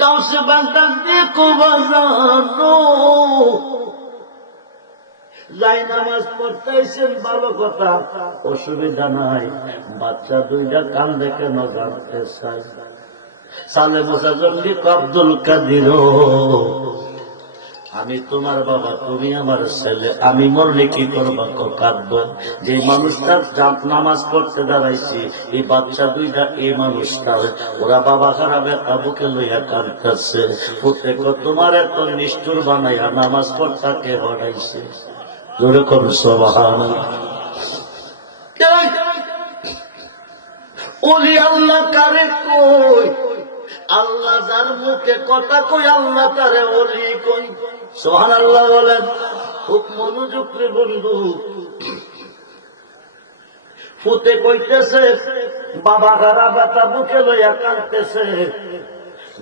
গাউসে পাক ডাক দিয়ে বাজানো যাই নামাজ পড়তেছেন, ভালো কথা, অসুবিধা নাই। বাচ্চা দুইটা কান দেখে জানতে চাই। সালে মোসাজল্লি আব্দুল কাদির, আমি তোমার বাবা, তুমি আমার ছেলে, আমি মরলে কি করবা? কাঁদব। যে মানুষটা নামাজ পড়তে দাঁড়াইছি, এই বাচ্চা দুইটা এই মানুষটা, ওরা বাবা খারাপ একটা বুকে লইয়া কাঁদতেছে। প্রত্যেক তোমার এত নিষ্ঠুর বানাইয়া নামাজ পড়তাকে হরাইছে। জোরে করো সুবহানাল্লাহ। ওলি আল্লাহ কারে কই? আল্লাহ যার মুখে কথা কই, আল্লাহ তারে ওলি কই। সুবহানাল্লাহ বলেন। খুব মনোযোগ রে বন্ধু। ফুতে কইতেছে বাবা হারা বেটা বুকে লইয়া কাঁদতেছে।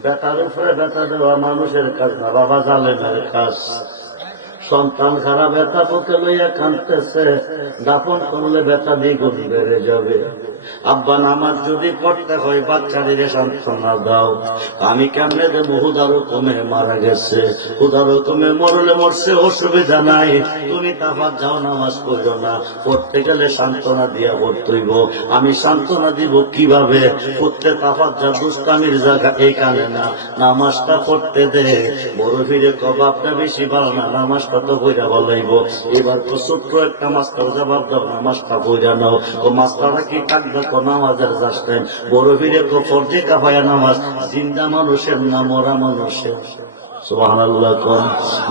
বেটার উপরে বেটা দেওয়া মানুষের কাজ না, বাবা জালেমের কাজ। সন্তান খারাপ ব্যথা পথে লইয়া কাঁদতেছে, দাফন করলে ব্যথা দ্বিগুণ বেড়ে যাবে। আব্বা নামাজ যদি পড়তে হয় বাচ্চাদের সান্ত্বনা দাও। আমি কেমনে দেবো? হুদারও কমে মারা গেছে, হুদারও কমে মরলে মরছে, অসুবিধা নাই। তুমি তাফাত যাও, নামাজ পড়ো না। পড়তে গেলে সান্ত্বনা দিয়া পড়তেইব। আমি সান্ত্বনা দিব কিভাবে? পড়তে তাফাত যা দুষ্টামির জায়গা এখানে না, নামাজটা পড়তে দে। বড় ফিরে কবাবটা বেশি ভালো না, নামাজটা তো বইরা বলাইব। এবার তো ছোট্ট একটা মাস্টার জবাব দাও, নামাজটা বইরা নাও। ও মাস্টাররা কি কাঁদবে? তো নামাজের যাচ্ছেন। বড় ফিরে ফর্জে কাফায়া নামাজ জিন্দা মানুষের না মরা মানুষের? সুবহানাল্লাহ কোন।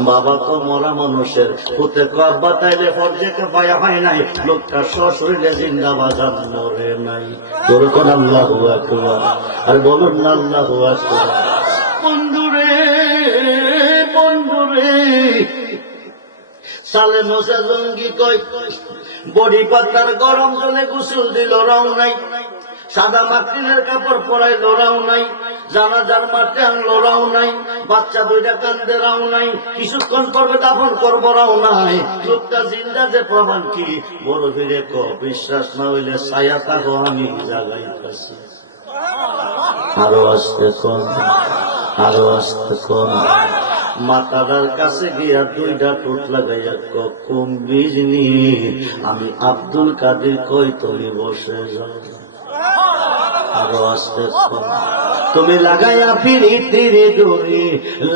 বাবা তো মরা মানুষের, পুতে আব্বা তাইলে ফর্জে কাফায়া হয় নাই, লোকটা সশরীরে জিন্দা বাজার মরে নাই। তোর কোন আল্লাহু আকবার, আর বলুন না আল্লাহু আকবার। বন্ধুরে বন্ধুরে, সালে মোসা জঙ্গি কই বড়ি পাতার গরম জলে গোসল দিল, রং নাই। সাদা মাটিনের কাপড় পরাইল, রং নাই। জানাজার মাঠে আনলো, রং নাই। বাচ্চা দুইটা কান্দে, রং নাই। কিছুক্ষণ পর্বে দাফন করবো, রং নাই। লোকটা জিন্দা যে প্রমাণ কি? বড় ফিরে বিশ্বাস না হইলে ছায়া থাকো, আমি জাগাইতেছি। আরো আসতে কোন, আরো আসতে কোন। মাতাদার কাছে গিয়া দুইটা ঠোঁট লাগাইয়া কম বিজনি, আমি আব্দুল কাদের কই তুমি বসে যাও। আরো আসতে তুমি লাগাইয়া ফিরি তীরে ডোরে,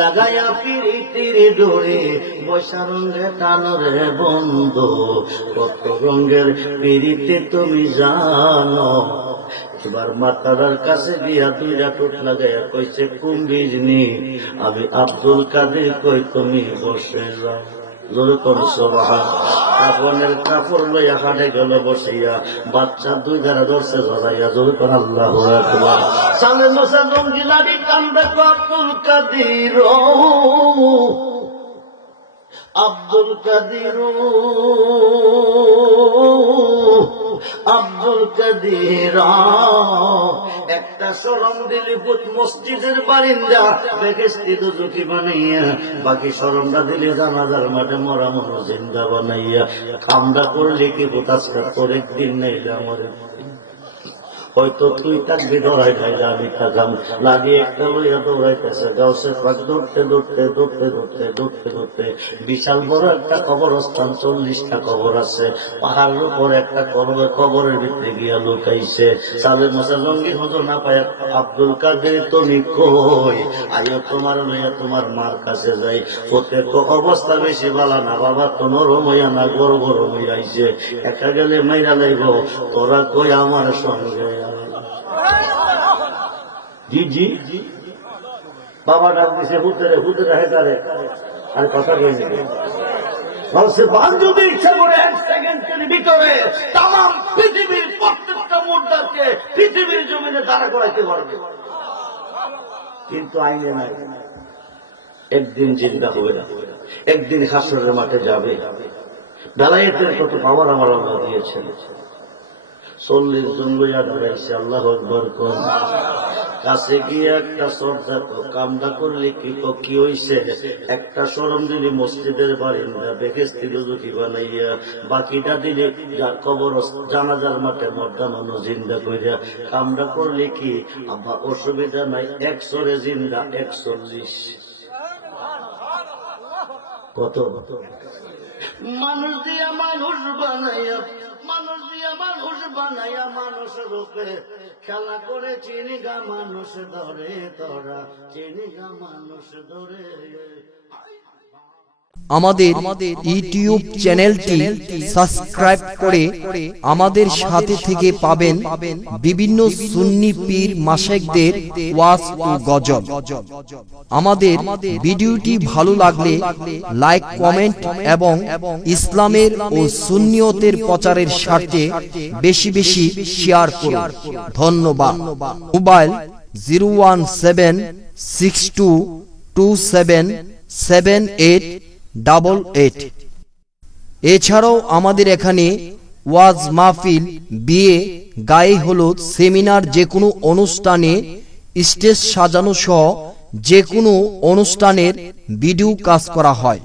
লাগাইয়া ফিরি তীরে ডোরে, বৈশা রঙে টানরে বন্ধু, কত রঙের পিড়িতে তুমি জানো। এবার মাতাদার কাছে গিয়া দুইটা ঠোঁট লাগাইয়া কইছে কুম্বিজনি, আমি আব্দুল কাদের কই তুমি বসে যাও। জোরে করে সুবহানাল্লাহ। কাফনের কাপড় লইয়া হাটে গেল বসিয়া, বাচ্চা দুই ধারে ধরছে ধরাইয়া, জোরে করে আল্লাহু আকবার। সামনে বসে রঙ্গিলারি কান্দে আব্দুল কাদির, আব্দুল কাদির, আব্দুল কাদির। একটা শরম দিলি পুত মসজিদের বারিন্দা বেহেশতি দুজকি বানাইয়া, বাকি শরমটা দিলে জানাজার মাঠে মরা মনো জিন্দা বানাইয়া। কামটা করলে কি পুত আজকে তোর একদিন নাইলে আমার হয়তো তুই থাকবি ধরাই খাইলে আমি থাকাম। লাগিয়ে একটা লইয়া দৌড়াইতেছে, গাউসে পাক দৌড়তে দৌড়তে দৌড়তে দৌড়তে দৌড়তে দৌড়তে বিশাল বড় একটা কবরস্থান, 40টা কবর আছে। পাহাড়ের উপর একটা কবরের ভিতরে গিয়া লুকাইছে। সাবেক মশা জঙ্গির মতো না পায় আব্দুল কাদের তুমি কই, আইও তোমার লইয়া তোমার মার কাছে যাই। প্রত্যেক অবস্থা বেশি বালা না বাবা, তো নরম হইয়া না গরম গরম হইয়া আইছে। একা গেলে মাইরা লাইব, তোরা কই আমার সঙ্গে। জি জি বাবা ডাক দিছে, হুতেরে হুতেরে হেতারে আর কথা কই নাকি যদি ইচ্ছা করে 1 সেকেন্ডের ভিতরে তাম পৃথিবীর প্রত্যেকটা মুদ্রাকে পৃথিবীর জমিনে দাঁড়া করাইতে পারবে, কিন্তু আইনে নাই। একদিন জিন্দা হবে না, একদিন হাসরের মাঠে যাবে। বেলায়েতের কত পাওয়ার আমার আল্লাহ দিয়েছেন। 40 জন লইয়া দাঁড়াইছে, আল্লাহু আকবার কোন। কাছে গিয়ে একটা শ্রদ্ধা তো কামটা করলে কি হইছে, একটা শরম দিলি মসজিদের বারিন্দা বেহেশতি দুজকি বানাইয়া, বাকিটা দিলে কবর জানাজার মাঠে মর্দা মানুষ জিন্দা কইরা। কামটা করলে কি আবার অসুবিধা নাই, 100 জিন্দা 140। কত মানুষ দিয়া মানুষ বানাইয়া, মানুষ দিয়া মানুষ বানাইয়া মানুষের উপরে খেলা করে চিনিগা মানুষ ধরে, তোরা চিনিগা মানুষ ধরে। আমাদের ইউটিউব চ্যানেলটি সাবস্ক্রাইব করে আমাদের সাথে থেকে পাবেন বিভিন্ন সুন্নি পীর মাশায়েখদের ওয়াজ ও গজল। আমাদের ভিডিওটি ভালো লাগলে লাইক, কমেন্ট এবং ইসলামের ও সুন্নিয়তের প্রচারের স্বার্থে বেশি বেশি শেয়ার করুন। ধন্যবাদ। মোবাইল 01762277888। এছাড়াও আমাদের এখানে ওয়াজ মাহফিল, বিয়ে, গায়ে হলুদ, সেমিনার, যে কোনো অনুষ্ঠানে স্টেজ সাজানো সহ যে কোনো অনুষ্ঠানের ভিডিও কাজ করা হয়।